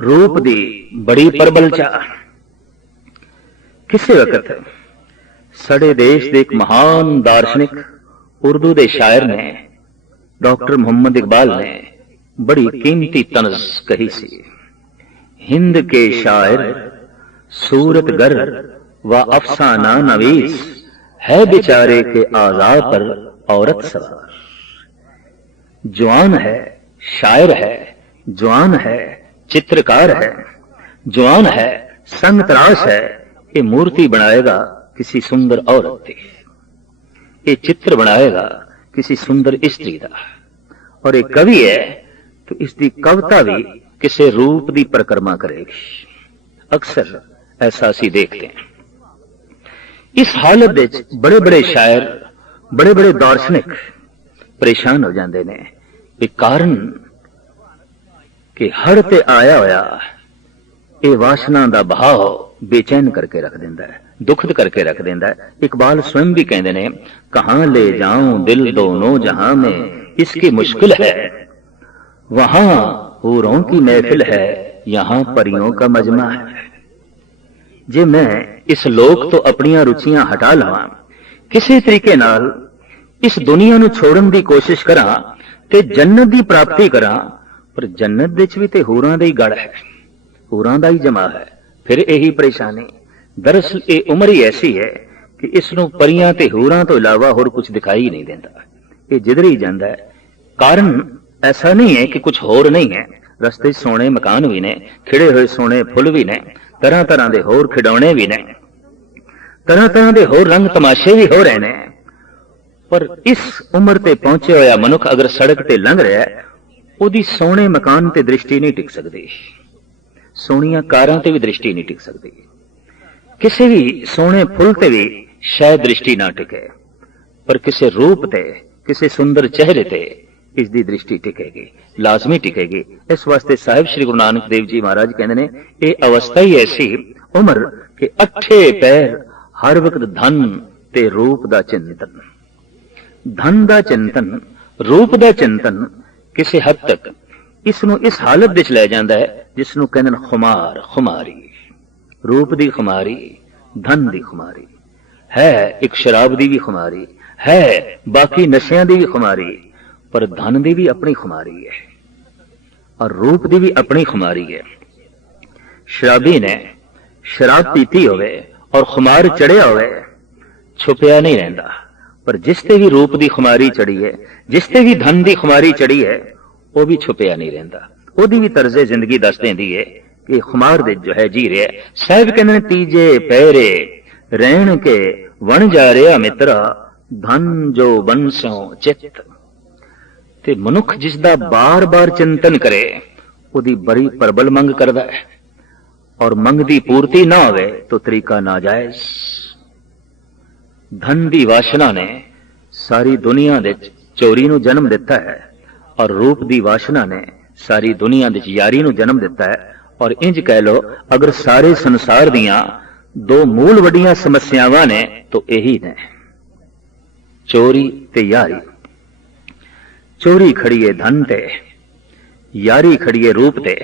रूप दी बड़ी प्रबल चाह। किसी वक्त साडे देश दे एक महान दार्शनिक उर्दू दे शायर ने, डॉक्टर मोहम्मद इकबाल ने बड़ी कीमती तनज कही सी, हिंद के शायर सूरत गर व अफसाना नवीस, है बेचारे के आज़ा पर औरत सवार। जवान है, शायर है, जवान है, चित्रकार है, जवान है, संग तराश है, ये मूर्ति बनाएगा किसी सुंदर औरत की, ये चित्र बनाएगा किसी सुंदर स्त्री का, और एक कवि है तो इसकी कविता भी किसी रूप की परिक्रमा करेगी। अक्सर ऐसा असी देखते हैं। इस हालत विच बड़े बड़े शायर, बड़े बड़े दार्शनिक परेशान हो जाते हैं। एक कारण कि हर ते आया होया ये वासना का बहाव बेचैन करके रख देंदा है, दुखद करके रख देंदा है। इकबाल स्वयं भी कहते हैं, कहां ले जाऊं दिल दोनों जहां में, इसकी मुश्किल है वहां हूरों की महफिल है, यहां परियों का मजमा है। जे मैं इस लोक तो अपनी रुचियां हटा लवां, किसी तरीके नाल इस दुनिया नूं छोड़न की कोशिश करां ते जन्नत की प्राप्ति करां, पर जन्नत विच भी ते हूरां दा ही गढ़ है, हूरां दा ही जमा है। फिर यही परेशानी। दरअसल ये उम्र ही ऐसी है कि इसनूं परियां ते हूरां तो इलावा होर कुछ दिखाई ही नहीं देता। ये जिधर ही जाता है। कारण ऐसा नहीं है कि कुछ होर नहीं है। रस्ते सोने मकान भी ने, खिड़े हुए सोने फुल भी ने, तरह तरह के होर खिडौने भी ने, तरह तरह के होर रंग तमाशे भी हो रहे हैं। पर इस उम्र ते पहुंचे होया मनुख अगर सड़क ते लंघ रहा है, उहदी सोने मकान ते दृष्टि नहीं टिक सकती, सोहणियां कारां ते भी दृष्टि नहीं टिक सकती, किसी भी सोने फुल ते भी शायद दृष्टि ना टिके, पर किसी रूप ते, किसी सुंदर चेहरे ते इसकी दृष्टि टिकेगी, लाजमी टिकेगी। इस वास्ते साहिब श्री गुरु नानक देव जी महाराज कहते हैं, ये अवस्था ही ऐसी उम्र के अठे पैर हर वक्त धन ते रूप दा चिंतन, धन दा चिंतन, रूप दा चिंतन किसी हद तक इसनों इस हालत विच लै जांदा है जिसनों कहते हैं खुमार, खुमारी, रूप दी खुमारी, धन दी खुमारी है, एक शराब दी भी खुमारी है, बाकी नशियां दी भी खुमारी, पर धन दी भी अपनी खुमारी है और रूप दी भी अपनी खुमारी है। शराबी ने शराब पीती होवे और खुमार चढ़िया होवे, छुपया नहीं रहता, पर जिसते भी रूप की खुमारी चढ़ी है, जिसते भी धन की खुमारी चढ़ी है, वह भी छुपया नहीं रहता। ओदी भी तर्जे जिंदगी दस देंदी है कि खुमार दे जो है जी रहा। साहिब कहने तीजे पैरे रहन के वन जा रहा मित्रा, धन जो बंसों चित। ते मनुख जिसदा बार बार चिंतन करे उदी बड़ी प्रबल मंग करदा है, और मंग दी पूर्ति ना होवे तो तरीका नाजायज। धन दी वासना ने सारी दुनिया दे चोरी नूं जन्म दिता है, और रूप दी वासना ने सारी दुनिया दे यारी नूं जन्म दिता है। और इंज कह लो, अगर सारे संसार दियां दो मूल वड्डियां समस्यावां ने तो यही ने, चोरी ते यारी। चोरी खड़ी है धन ते, यारी खड़ी है रूप ते।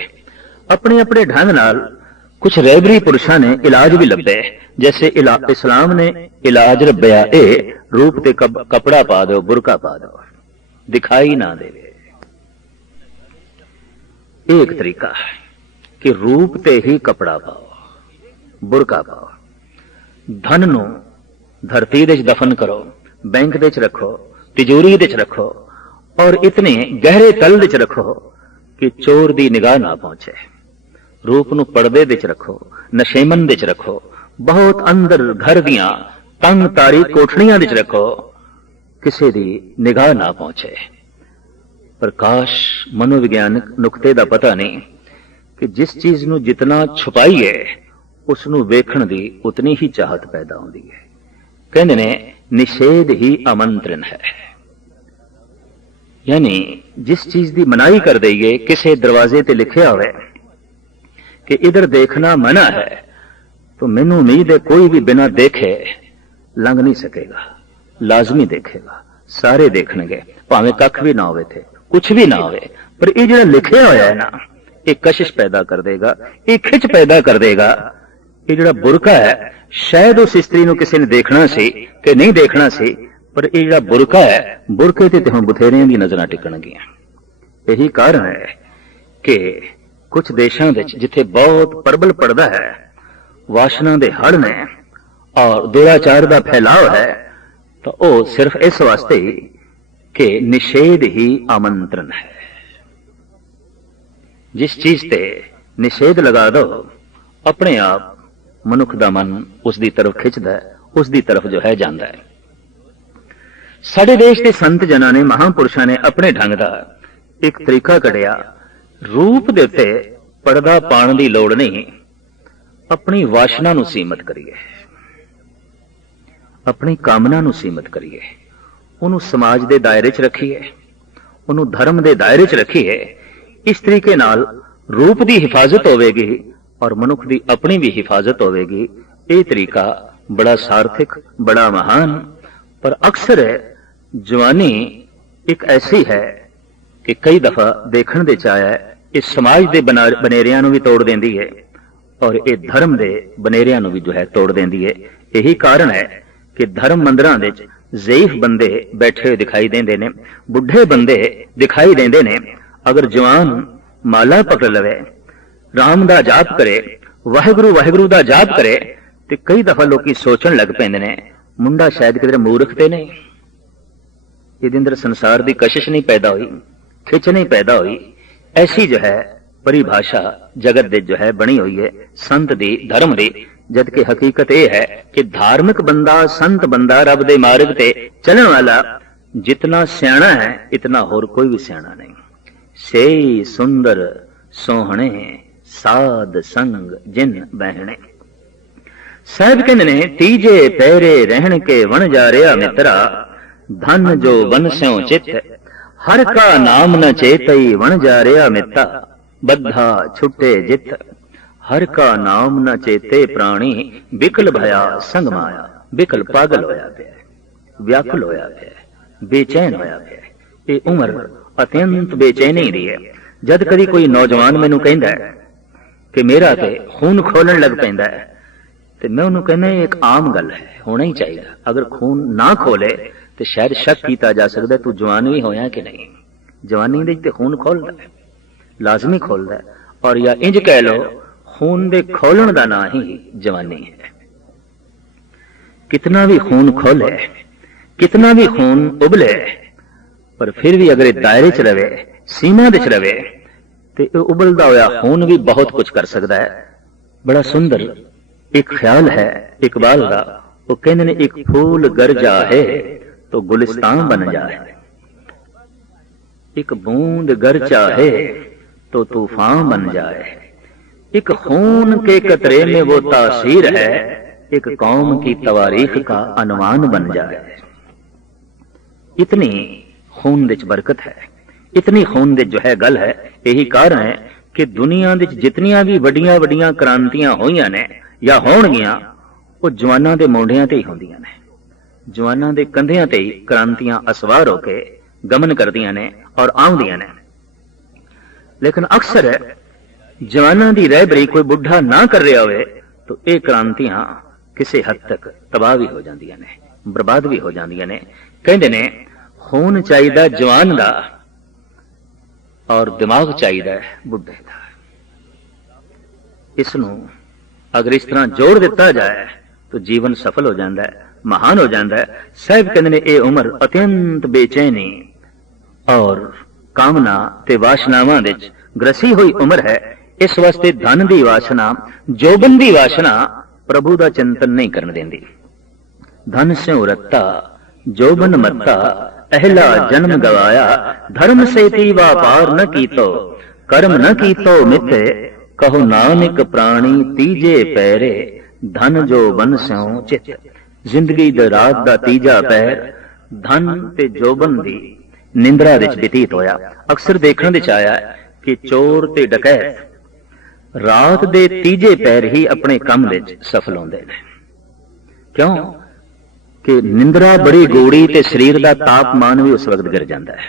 अपने अपने ढंग नाल कुछ रहबरी पुरुषां ने इलाज भी लभे, जैसे इस्लाम ने इलाज लभया ए रूप ते कपड़ा पा दो, बुरका पा दो, दिखाई ना देवे। एक तरीका है कि रूप ते ही कपड़ा पाओ, बुरका पाओ। धन नूं धरती दे दफन करो, बैंक दे रखो, तिजोरी दे रखो, और इतने गहरे तल दे रखो कि चोर दी निगाह ना पहुंचे। रूप नूं पर्दे दे रखो, नशेमन दे रखो, बहुत अंदर घर दियां तंग तारी कोठड़ियां दे रखो, किसी दी निगाह ना पहुंचे। पर काश मनोविज्ञानक नुकते दा पता नहीं कि जिस चीज नूं जितना छुपाइए उसनूं वेखण दी उतनी ही चाहत पैदा होंदी है। कहंदे ने निषेध ही आमंत्रण है, यानी जिस चीज की मनाही कर दईए, किसी दरवाजे ते लिखिया होवे कि इधर देखना मना है, तो मैनू उम्मीद है कोई भी बिना देखे लंघ नहीं सकेगा, लाजमी देखेगा, सारे देखणगे, भावें कख भी ना होवे थे, कुछ भी ना होवे। पर ये जो लिखिया होया है ना, ये कशिश पैदा कर देगा, ये खिंच पैदा कर देगा। ये जो बुरका है, शायद उस स्त्री नूं किसी ने देखना सी कि नहीं देखना सी, पर ये जो बुरका है, बुरके ते हुण बथेरियां दी नजरां टिकणगियां। यही कारण है कि कुछ देशों में जिथे बहुत प्रबल पर्दा है, वासना दे हड़ ने और दुराचार का फैलाव है, तो वह सिर्फ इस वास्ते कि निषेध ही आमंत्रण है। जिस चीज ते निषेध लगा दो, अपने आप मनुख का मन उसकी तरफ खिंचता है, उसकी तरफ जो है जाता है। साडे देश के संत जना ने, महापुरुषों ने अपने ढंग का एक तरीका कढ़िया रूप दे उत्ते पर्दा पाउण दी लोड़ नहीं, अपनी वासना नूं सीमित करिए, अपनी कामना नूं सीमित करिए, उन्होंने समाज के दायरे च रखिए, उन्होंने धर्म के दायरे च रखिए। इस तरीके नाल रूप की हिफाजत होगी और मनुख की अपनी भी हिफाजत होगी। ये तरीका बड़ा सार्थक, बड़ा महान। पर अक्सर जवानी एक ऐसी है कि कई दफा देखने दे चाया है, इस समाज के बनेरिया भी तोड़ देंदी है और ये धर्म के बनेरिया भी जो है तोड़ देंदी है। यही कारण है कि धर्म मंदिरां दे ज़ईफ बंदे बैठे हुए दिखाई देंदे ने, बुढ़े बंदे दिखाई देंदे ने। अगर जवान माला पकड़ लवे, राम दा जाप करे, वाहिगुरु वाहिगुरु दा जाप करे, तो कई दफा लोग सोचन लग पैंदे ने मुंडा शायद किधर मूर्ख ते नहीं, ये अंदर संसार की कशिश नहीं पैदा हुई, खिच नहीं पैदा हुई। ऐसी जो है परिभाषा जगत दे जो है बनी हुई है संत दी, धर्म दी। जबकि हकीकत यह है कि धार्मिक बंदा, संत बंदा, रब दे मार्ग ते चलने वाला जितना सियाणा है इतना होर कोई भी सियाणा नहीं। से सुंदर सोहणे साध संग जिन बहने। साहब कहते ने तीजे पैरे रहन के वन जा रहा मित्रा, धन जो वन स्यों चित, हर का नाम न चेतई वन जा रहा मित्ता, बद्धा छुटे जित। हर का नाम न चेते प्राणी, बिकल भया संग माया। बिकल पागल होया पिया, व्याकुल होया पिया, बेचैन होया पिया। ये उम्र अत्यंत बेचैनी दी है। जद कभी कोई नौजवान मैनू कहंदा है कि मेरा ते खून खोलन लग पैंदा है, तो मैं उन्होंने कहना एक आम गल है, होना ही चाहिए। अगर खून ना खोले तो शायद शक किया जा सकता है तू जवान भी होया कि नहीं। जवानी दे ते खून खोलदा है, लाजमी खोलदा है। और या इंज कह लो खून दे खोलन का ना ही जवानी है। कितना भी खून खोले, कितना भी खून उबले, पर फिर भी अगर दायरे च रवे, सीमा दे च रवे, तो उबलदा होया खून भी बहुत कुछ कर सकता है। बड़ा सुंदर एक ख्याल है इकबाल का, वो कहते ने एक फूल गरजा है तो गुलिस्तान बन जाए, एक बूंद गरजा है तो तूफान बन जाए, एक खून के कतरे में वो तासीर है, एक कौम की तवारीख का अनुमान बन जाए। इतनी खून विच बरकत है, इतनी खून विच जो है गल है। यही कारण है कि दुनिया विच जितनियां भी वड्डियां वड्डियां क्रांतियां होईयां ने या होणगियां, वो जवानां दे मोढियां ते ही होंदियां ने। जवानां दे कंधियां ते ही क्रांतियां असवार होके गमन करदियां ने और आउंदियां ने। लेकिन अक्सर जवानां दी रहबरी कोई बुढ़ा ना कर रहा होवे तो ये क्रांतियां किसी हद तक तबाह भी हो जांदियां ने, बर्बाद भी हो जांदियां ने। कहंदे ने खून चाहिदा जवान दा और दिमाग चाहिदा बुढ़े दा। इसनूं अगर इस तरह जोड़ दिता जाए तो जीवन सफल हो जाता है, महान हो जाता है। साहब कहते ने यह उम्र अत्यंत बेचैनी और कामना ते वासनावां विच ग्रसी हुई उम्र है। इस वास्ते धन की वासना, जोबन की वासना प्रभु का चिंतन नहीं करन देंदी। धन स्यों रत्ता जोबन मत्ता, पहला जन्म गवाया, धर्म से तीवा पार न कीतो, कर्म न कीतो मिथे, कहो नानक प्राणी तीजे पैरे, धन जो बन स्यों चित। जिंदगी दे रात दा तीजा पैर धन ते जोबन दी निंद्रा विच व्यतीत होया। अक्सर देखने विच आया कि चोर ते डकैत रात दे तीजे पैर ही अपने काम विच सफल होंदे ने। क्यों कि निंद्रा बड़ी गूढ़ी ते शरीर दा तापमान भी उस वक्त गिर जाता है।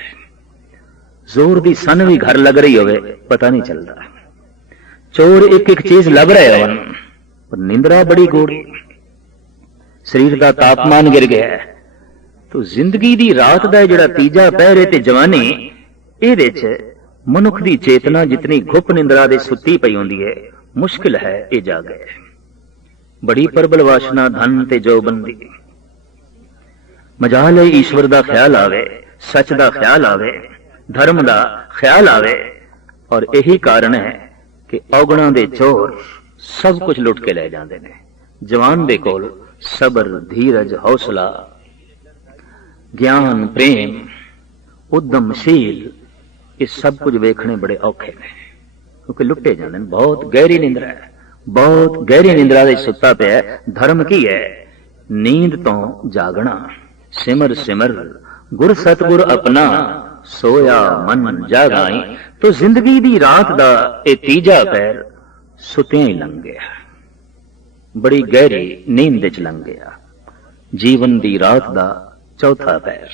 जोर दी सन भी घर लग रही होवे पता नहीं चलता। चोर एक एक चीज लग रहे हो पर निंद्रा बड़ी गूढ़ी, शरीर का तापमान गिर गया है। तो जिंदगी दी रात दा जिहड़ा तीजा पहर है ते जवानी, इहदे च मनुख दी चेतना जितनी घुप निंद्रा दे सुत्ती पई होंदी है, मुश्किल है ये जागे। बड़ी प्रबल वासना धन ते जोबन दी। मजाल है ईश्वर दा ख्याल आवे, सच दा ख्याल आवे, धर्म दा ख्याल आवे। और यही कारण है कि औगणा दे चोर सब कुछ लुट के ले जाते हैं। जवान दे कोल सबर, धीरज, हौसला, ज्ञान, प्रेम, उद्यमशील ये सब कुछ वेखने बड़े औखे ने, क्योंकि लुटे जाते हैं। बहुत गहरी निंद्रा है, बहुत गहरी निंद्रा दे सुता पिया। धर्म की है? नींद तो जागना। सिमर सिमर गुर सतगुर अपना, सोया मन जागाई। तो जिंदगी दी रात दा ये तीजा पैर सुत्या ही लंघ गया, बड़ी गहरी नींद च लंघ गया। जीवन दी रात दा चौथा पैर।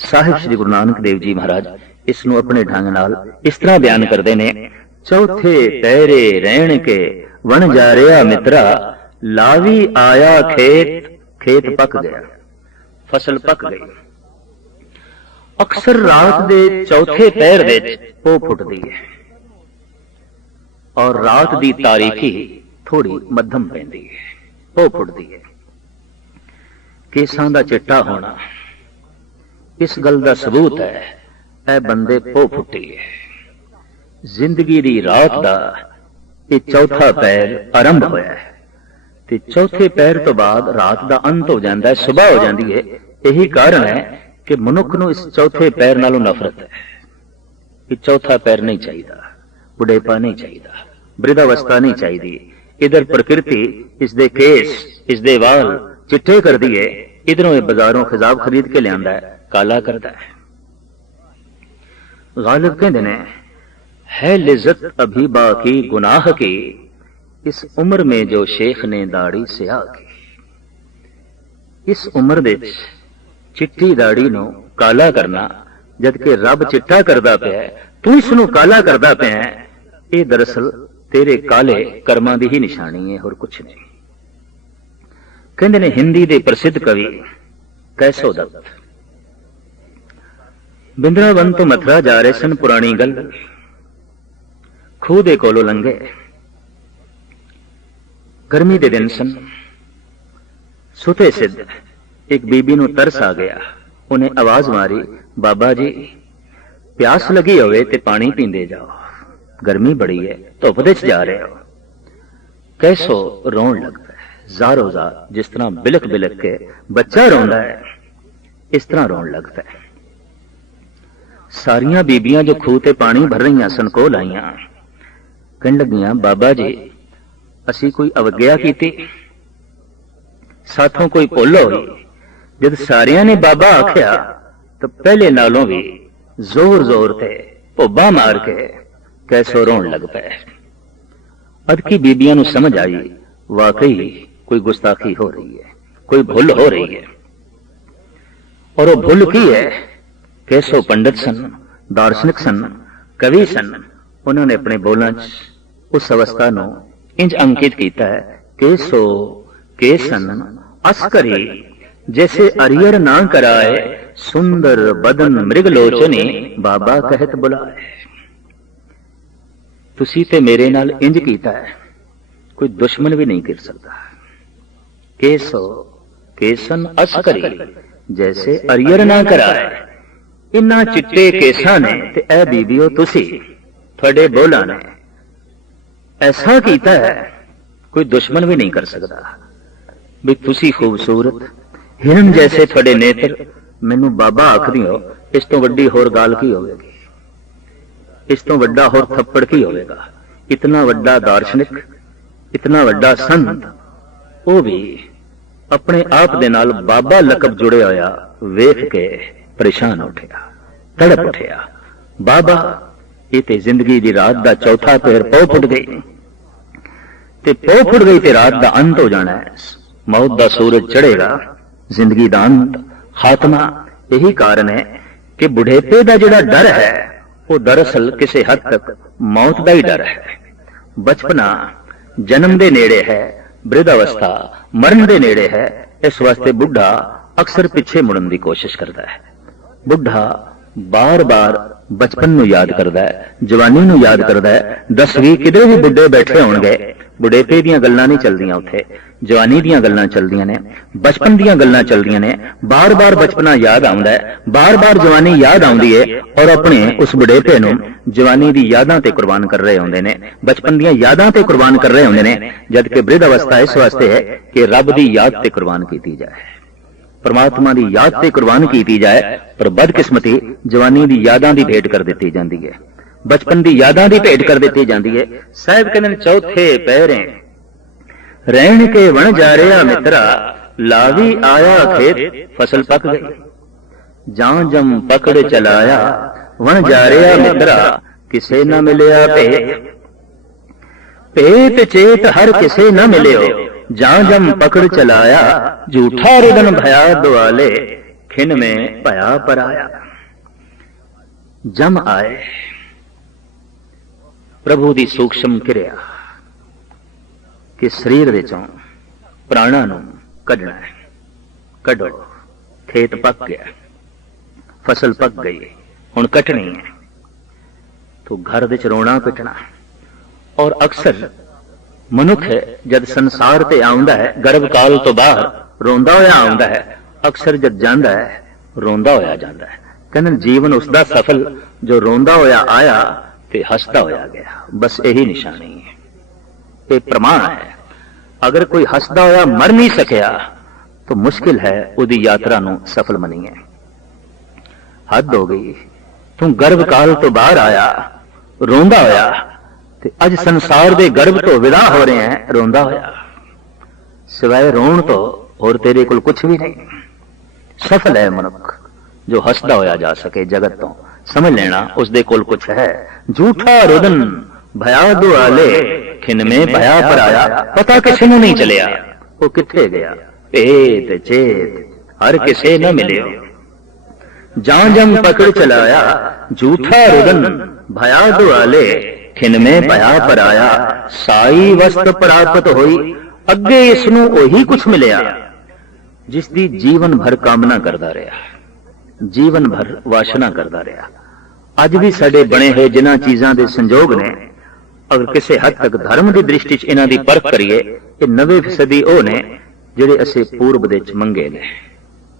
साहिब श्री गुरु नानक देव जी महाराज इसनों अपने ढंग नाल इस तरह बयान करते ने, चौथे पैरे रहन के वन जा रहा मित्रा, लावी आया खेत, खेत पक गया, फसल पक गई। अक्सर रात दे चौथे पैर दे पो फुटदी है और रात दी तारीखी थोड़ी मध्यम पैंदी है, पो फुटदी है। केसां दा चिट्टा होना इस गल दा सबूत है, ऐ बंदे पो फुटी है। जिंदगी दी रात दा ये चौथा पैर आरंभ होया है ते चौथे पैर तो बाद रात दा अंत हो जाता है, सुबह हो जाती है। यही कारण है कि मनुख नूं इस चौथे पैर नालों नफरत है कि चौथा पैर नहीं चाहिए, बुढ़ेपा नहीं चाहिए, वृद्धावस्था नहीं चाहिए। इधर प्रकृति इसदे केस, इसदे वाल चिट्टे कर दिए, इधरों ये बाजारों खिजाब खरीद के लिया काला करता है। गालिब कहते ने, है लिज्जत अभी बाकी गुनाह की, इस उम्र में जो शेख ने दाढ़ी सिया की। इस उम्र दे चिट्टी दाढ़ी नूं काला करना, जबकि रब चिट्टा करदा पिया, तू इसनूं काला करदा पिया, ये दरअसल तेरे काले कर्मां दी ही निशानी है, और कुछ नहीं। कहंदे ने हिंदी दे प्रसिद्ध कवि कैसो दत्त बिंद्रावन तो मथुरा जा रहे सन। पुरानी गल, खूह दे कोलों लंघे, गर्मी दे दिन सन, सुते सिद्ध एक बीबी नूं तरस आ गया। उन्हें आवाज मारी, बाबा जी प्यास लगी होवे ते पानी पींदे जाओ, गर्मी बड़ी है, धुप दे जा रहे हो। कैसो रोन लगता है, जारो जार, जिस तरह बिलक बिलक के बच्चा रोंदा है, इस तरह रोन लगता है। सारियां बीबियां जो खूह ते पानी भर रही सन कोल आईयां, कहन लगियां, बाबा जी असी कोई अवज्ञा की, साथों कोई भुल होई। जब सारियां ने बाबा आख्या तो पहले नालों भी जोर जोर थे भोबा मार के कैसो रोन लग पे। अदकी बीबियां नूं समझ आई, वाकई कोई गुस्ताखी हो रही है, कोई भुल हो रही है। और वो भुल की है? कैसो पंडित सन, दार्शनिक सन, कवि सन, उन्होंने अपने बोलों उस अवस्था नूं इंज अंकित किया है, कैसो केसन अस्करी, जैसे अरियर ना कराए, सुंदर बदन मृगलोचने, बाबा कहत बुलाए। तुसी ते मेरे नाल इंज कीता है, कोई दुश्मन भी नहीं कर सकता। केसो केसन अस्करी, जैसे अरियर ना कराए। इन्ना चिट्टे केसां ने ते ऐ बीबियो तुसी थोड़े बोला ने ऐसा कीता है, कोई दुश्मन भी नहीं कर सकता। भी तुसी खूबसूरत हिरन जैसे थोड़े नेत्र, मैनू बाबा आखदी हो, इस तो वड्डी होर गाल की होगी, इस तो वड्डा होर थप्पड़ की होगा। इतना वड्डा दार्शनिक, इतना वड्डा संत, वो भी अपने आप दे नाल बाबा लकब जुड़े होया वेख के परेशान उठिया, तड़प उठिया। बाबा ये ते जिंदगी दी रात दा चौथा पैर पौ फुट गई, ते पौ फुट गई ते रात दा अंत हो जाना है। मौत दा सूरज चढ़ेगा, जिंदगी दा अंत, खात्मा। यही कारण है कि बुढ़ेपे दा जिहड़ा डर है वो दरअसल किसी हद तक मौत दा ही डर है। बचपना जन्म दे नेड़े है, वृद्धावस्था मरण दे नेड़े है। इस वास्ते बुढ़ा अक्सर पिछे मुड़न की कोशिश करता है। बुढ़ा बार बार बचपन नूं याद करता है, जवानी नूं याद करता है। 10-20 किधरे भी बुढ़े बैठे होणगे, बुढ़ेपे दीयां गल्लां नहीं चलदियां, उत्थे जवानी दीयां गल्लां चलदियां ने, बचपन दीयां गल्लां चलदियां ने। बार बार बचपना याद आउंदा है, बार बार जवानी याद आउंदी है, और अपने उस बुढ़ेपे नूं जवानी दी यादां ते कुर्बान कर रहे होंदे ने, बचपन दीयां यादां ते कुर्बान कर रहे होंदे ने। जबकि वृद्ध अवस्था इस वास्ते है कि रब दी याद ते कुर्बान कीती जाए। परमात्मा की याद से कुर्बान की जाए, पर बदकिस्मती जवानी की यादां की भेंट कर दी जाती है, बचपन की यादां की भेंट कर दी जाती है। साहब कहते चौथे पैरें रहन के वण जा रहा मित्रा, लावी आया खेत फसल पक गई, जां जम पकड़ चलाया वण जा रहा मित्रा, किसे न मिलया भेत, पेट चेत हर किसे न मिलियो, जां जम पकड़ चलाया, झूठा रुदन भया दुआले, खिन में भया पराया। जम आए प्रभु की सूक्ष्म क्रिया कि शरीर विचों प्राणा नूं कढना है, कढो, खेत पक गया, फसल पक गई, हुण कटनी है, तो घर विच रोना पिटना। और अक्सर मनुख जब संसार ते आउंदा है, गर्भ काल तो बाहर रोंदा होया आउंदा है, अक्सर जब जांदा है रोंदा होया जांदा है। कहंदे जीवन उसका सफल जो रोंदा होया आया ते हसदा होया गया, बस यही निशानी है, ये प्रमाण है। अगर कोई हसदा होया मर नहीं सकिया तो मुश्किल है उदी यात्रा नूं सफल मनीए। हद हो गई, तू गर्भ काल तो बाहर आया रोंदा होया, ते अज संसार दे गर्भ तो विदा हो रहे हैं रोंदा होया, सिवाय रोण तो और तेरे कोल कुछ भी नहीं। सफल है मनुख जो हसदा होया जा सके जगत तो, समझ लेना उसदे कोल कुछ है। झूठा रुदन भया दुआले, खिन में भया पराया, पता किसी नूं नहीं चलिया वो किथे गया, पेट चेत हर किसे न मिले, जां जम पकड़ चलाया, झूठा रुदन भया दुआले, खिन में भया पराया, साई वस्त प्राप्त होई, अगे इसनूं ओही कुछ मिलिया जिसकी जीवन भर कामना करता रहा, जीवन भर वासना करता रहा। अज भी साडे बने हुए जिन्हां चीज़ां दे संजोग ने, अगर किसी हद तक धर्म की दृष्टि च इन्हां दी परख करिए, ये 90% वो ने जिहड़े असीं पूर्व दे च मंगे ने,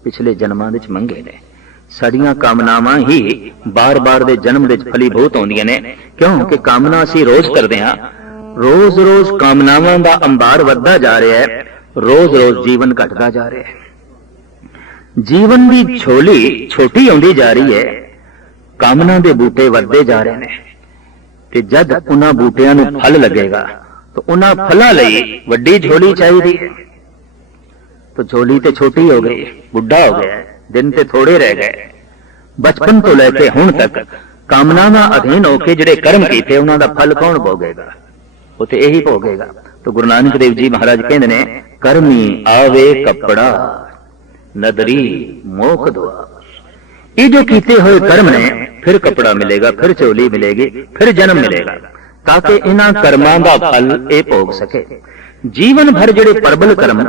पिछले जन्मां दे च मंगे ने। साड़ियां कामनावां ही बार बार दे जन्म दे फलीभूत होंदियां ने, क्योंकि कामना असीं रोज करदे हां, रोज रोज कामनावां दा अंबार वधदा जा रहा है, रोज रोज जीवन घटदा जा रहा है, जीवन की झोली छोटी होंदी जा रही है, कामना दे बूटे वधदे जा रहे हैं। ते जद उन्हां बूटियां नूं फल लगेगा तो उन्हां फलां लई वड्डी झोली चाहिदी है, तो झोली ते छोटी हो गई, बुढ़ा हो गया, दिन ते थोड़े रह गए। बचपन तो लेके हुण तक कामनावां अधीन होके जिहड़े कर्म कीते उन्हां दा फल कौन भोगेगा, वो ते यही भोगेगा। तो गुरु नानक देव जी महाराज कहंदे ने, कर्मी आवे कपड़ा नदरी मोख दुआ। ये जो कीते हुए कर्म ने फिर कपड़ा मिलेगा, फिर चोली मिलेगी, फिर जन्म मिलेगा, ताकि इन्हां कर्मां दा फल ये भोग सके। जीवन भर जिहड़े परबल कर्म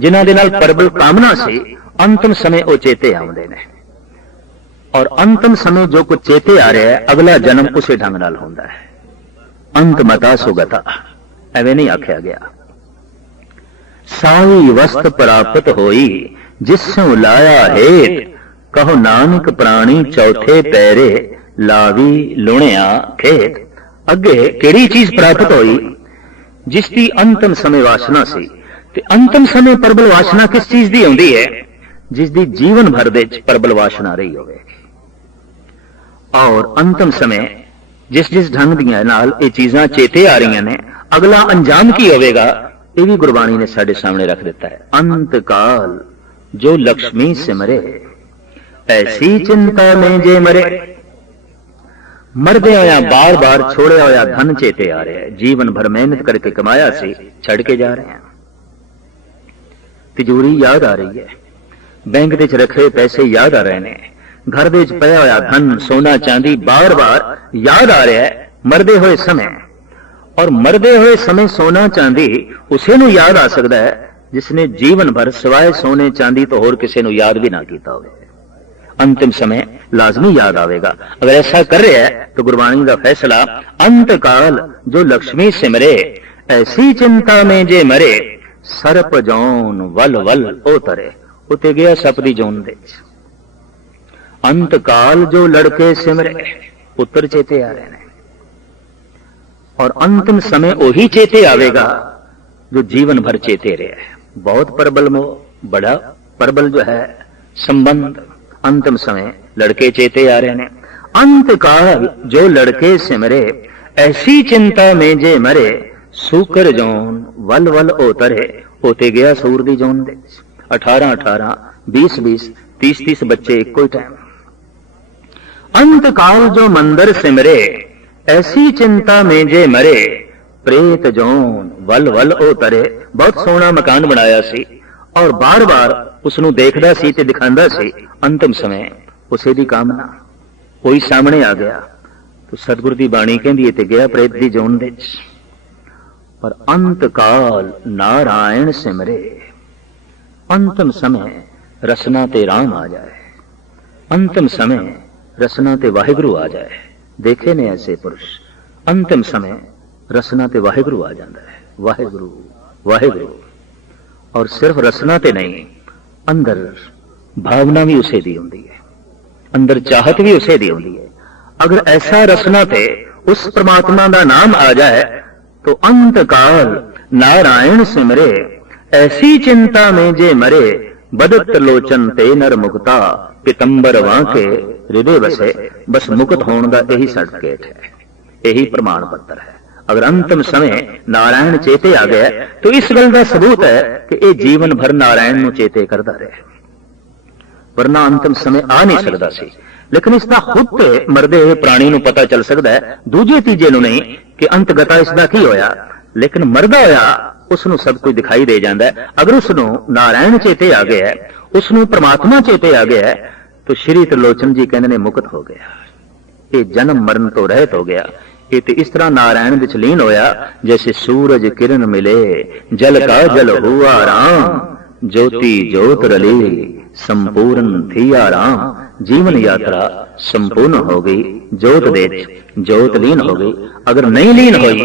जिन्हां दे नाल परबल कामना सी, अंतिम समय वो चेते आउंदे ने, और अंतिम समय जो कुछ चेते आ रहा है अगला जन्म उसे ढंग नाल होंदा है। अंत मता सुगता एवं नहीं आख्या गया। साई वस्त प्राप्त होई जिसों लाया हेत, कहो नानक प्राणी चौथे पैरे लावी लुणिया खेत। अगे केड़ी चीज प्राप्त होई जिसकी अंतिम समय वासना सी, ते अंतिम समय परबल वासना किस चीज दी होंदी है, जिसकी जीवन भर दे परबल वासना रही होगी। और अंतिम समय जिस जिस ढंग दियां नाल ये चीजां चेते आ रही ने, अगला अंजाम की होवेगा ये भी गुरबाणी ने साडे सामने रख दिता है। अंत काल जो लक्ष्मी सिमरे, ऐसी चिंता में जे मरे। मरदे होया बार बार छोड़े होया धन चेते आ रहा है, जीवन भर मेहनत करके कमाया सी छड़ के जा रहे हैं। तिजोरी याद आ रही है, बैंक दे च रखे पैसे याद आ रहे हैं, घर दे च पया होया धन सोना चांदी बार बार याद आ रहा है मरदे हुए समय। और मरदे हुए समय सोना चांदी उसे नूं याद आ सकता है जिसने जीवन भर सिवाय सोने चांदी तो होर किसी नूं याद भी ना किया हो। अंतिम समय लाजमी याद आवेगा। अगर ऐसा कर रहे हैं तो गुरबाणी का फैसला, अंत काल जो लक्ष्मी सिमरे, ऐसी चिंता में जे मरे, सरप जौन वल वल ओ तरे। उते गया सप दी जौन दे। अंत काल जो लड़के सिमरे, पुत्र चेते आ रहे हैं। और अंतिम समय वही चेते आवेगा जो जीवन भर चेते रहे। बहुत प्रबल मोह, बड़ा प्रबल जो है संबंध। अंतिम समय लड़के चेते आ रहे ने। अंत काल जो लड़के सिमरे, ऐसी चिंता में जे मरे, सूकर जौन वल वल ओतरे, होते गया सूर दी जौन दे। 18-18, 20-20, 30-30 बच्चे एक कोई टाइम। अंत काल जो मंदिर सिमरे, ऐसी चिंता में जे मरे, प्रेत जौन वल वल ओतरे। बहुत सोहना मकान बनाया सी और बार बार उसनू देखदा सी ते दिखांदा सी। अंतिम समय उसे दी कामना कोई सामने आ गया तो सतगुर दी बाणी कहंदी ते गया प्रेत दी जौन दे। पर अंत काल नारायण सिमरे, अंतिम समय रसना ते राम आ जाए, अंतिम समय रसना ते वाहिगुरु आ जाए। देखे ने ऐसे पुरुष, अंतिम समय रसना ते वाहिगुरु आ जाता है। वाहिगुरु वाहिगुरु। और सिर्फ रसना ते नहीं, अंदर भावना भी उसे दी होंदी है, अंदर चाहत भी उसे दी होंदी है। अगर ऐसा रसना ते उस परमात्मा का नाम आ जाए तो अंत काल नारायण सिमरे, ऐसी चिंता में जे मरे, बदत लोचन ते नर मुक्ता, पितंबर वांके हृदय बसे। बस मुक्त होने का यही सर्टिफिकेट है, यही प्रमाण पत्र है। अगर अंतिम समय नारायण चेते आ गया तो इस गल का सबूत है कि यह जीवन भर नारायण नूं चेते करता रहे, वरना अंतिम समय आ नहीं सकता सी। लेकिन इसका खुद ते मरदे हुए प्राणी नूं पता चल सकता है, दूजे तीजे नूं नहीं कि अंतगता इसका की होया। लेकिन मरदा होया उसनूं सब कुछ दिखाई दे जाता है। अगर उसनूं नारायण चेते आ गया, उसनूं परमात्मा चेते आ गया, तो श्री त्रिलोचन जी कहते ने मुक्त हो गया, ये जन्म मरण तो रहत हो गया। ये तो इस तरह नारायण विच लीन होया जैसे सूरज किरण मिले, जल का जल हुआ राम, ज्योति ज्योत रली, संपूर्ण थी आराम। जीवन यात्रा संपूर्ण हो गई, ज्योत दे ज्योत लीन हो गई। अगर नहीं लीन हुई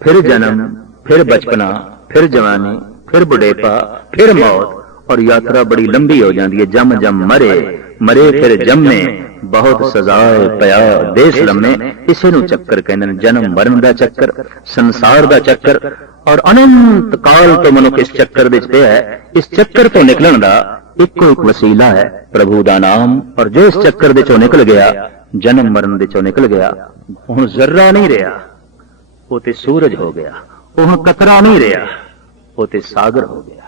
फिर जन्म, फिर बचपना, फिर जवानी, फिर बुढ़ेपा, फिर मौत, और यात्रा बड़ी लंबी हो जाती है। जम जम मरे, मरे फिर जम्मे, बहुत सजाए पया देश लम्मे। इसे नूं चक्कर कहंदे ने, जन्म मरण दा चक्कर, संसार दा चक्कर। और अनंत काल तो मनुख इस चक्कर विच पिया है। इस चक्कर तो निकलण दा इक्को एक वसीला है, प्रभु दा नाम। और जो इस चक्कर विचों निकल गया, जन्म मरण विचों निकल गया, हुण जर्रा नहीं रहा, वो ते सूरज हो गया। वो कतरा नहीं रहा, वो ते सागर हो गया।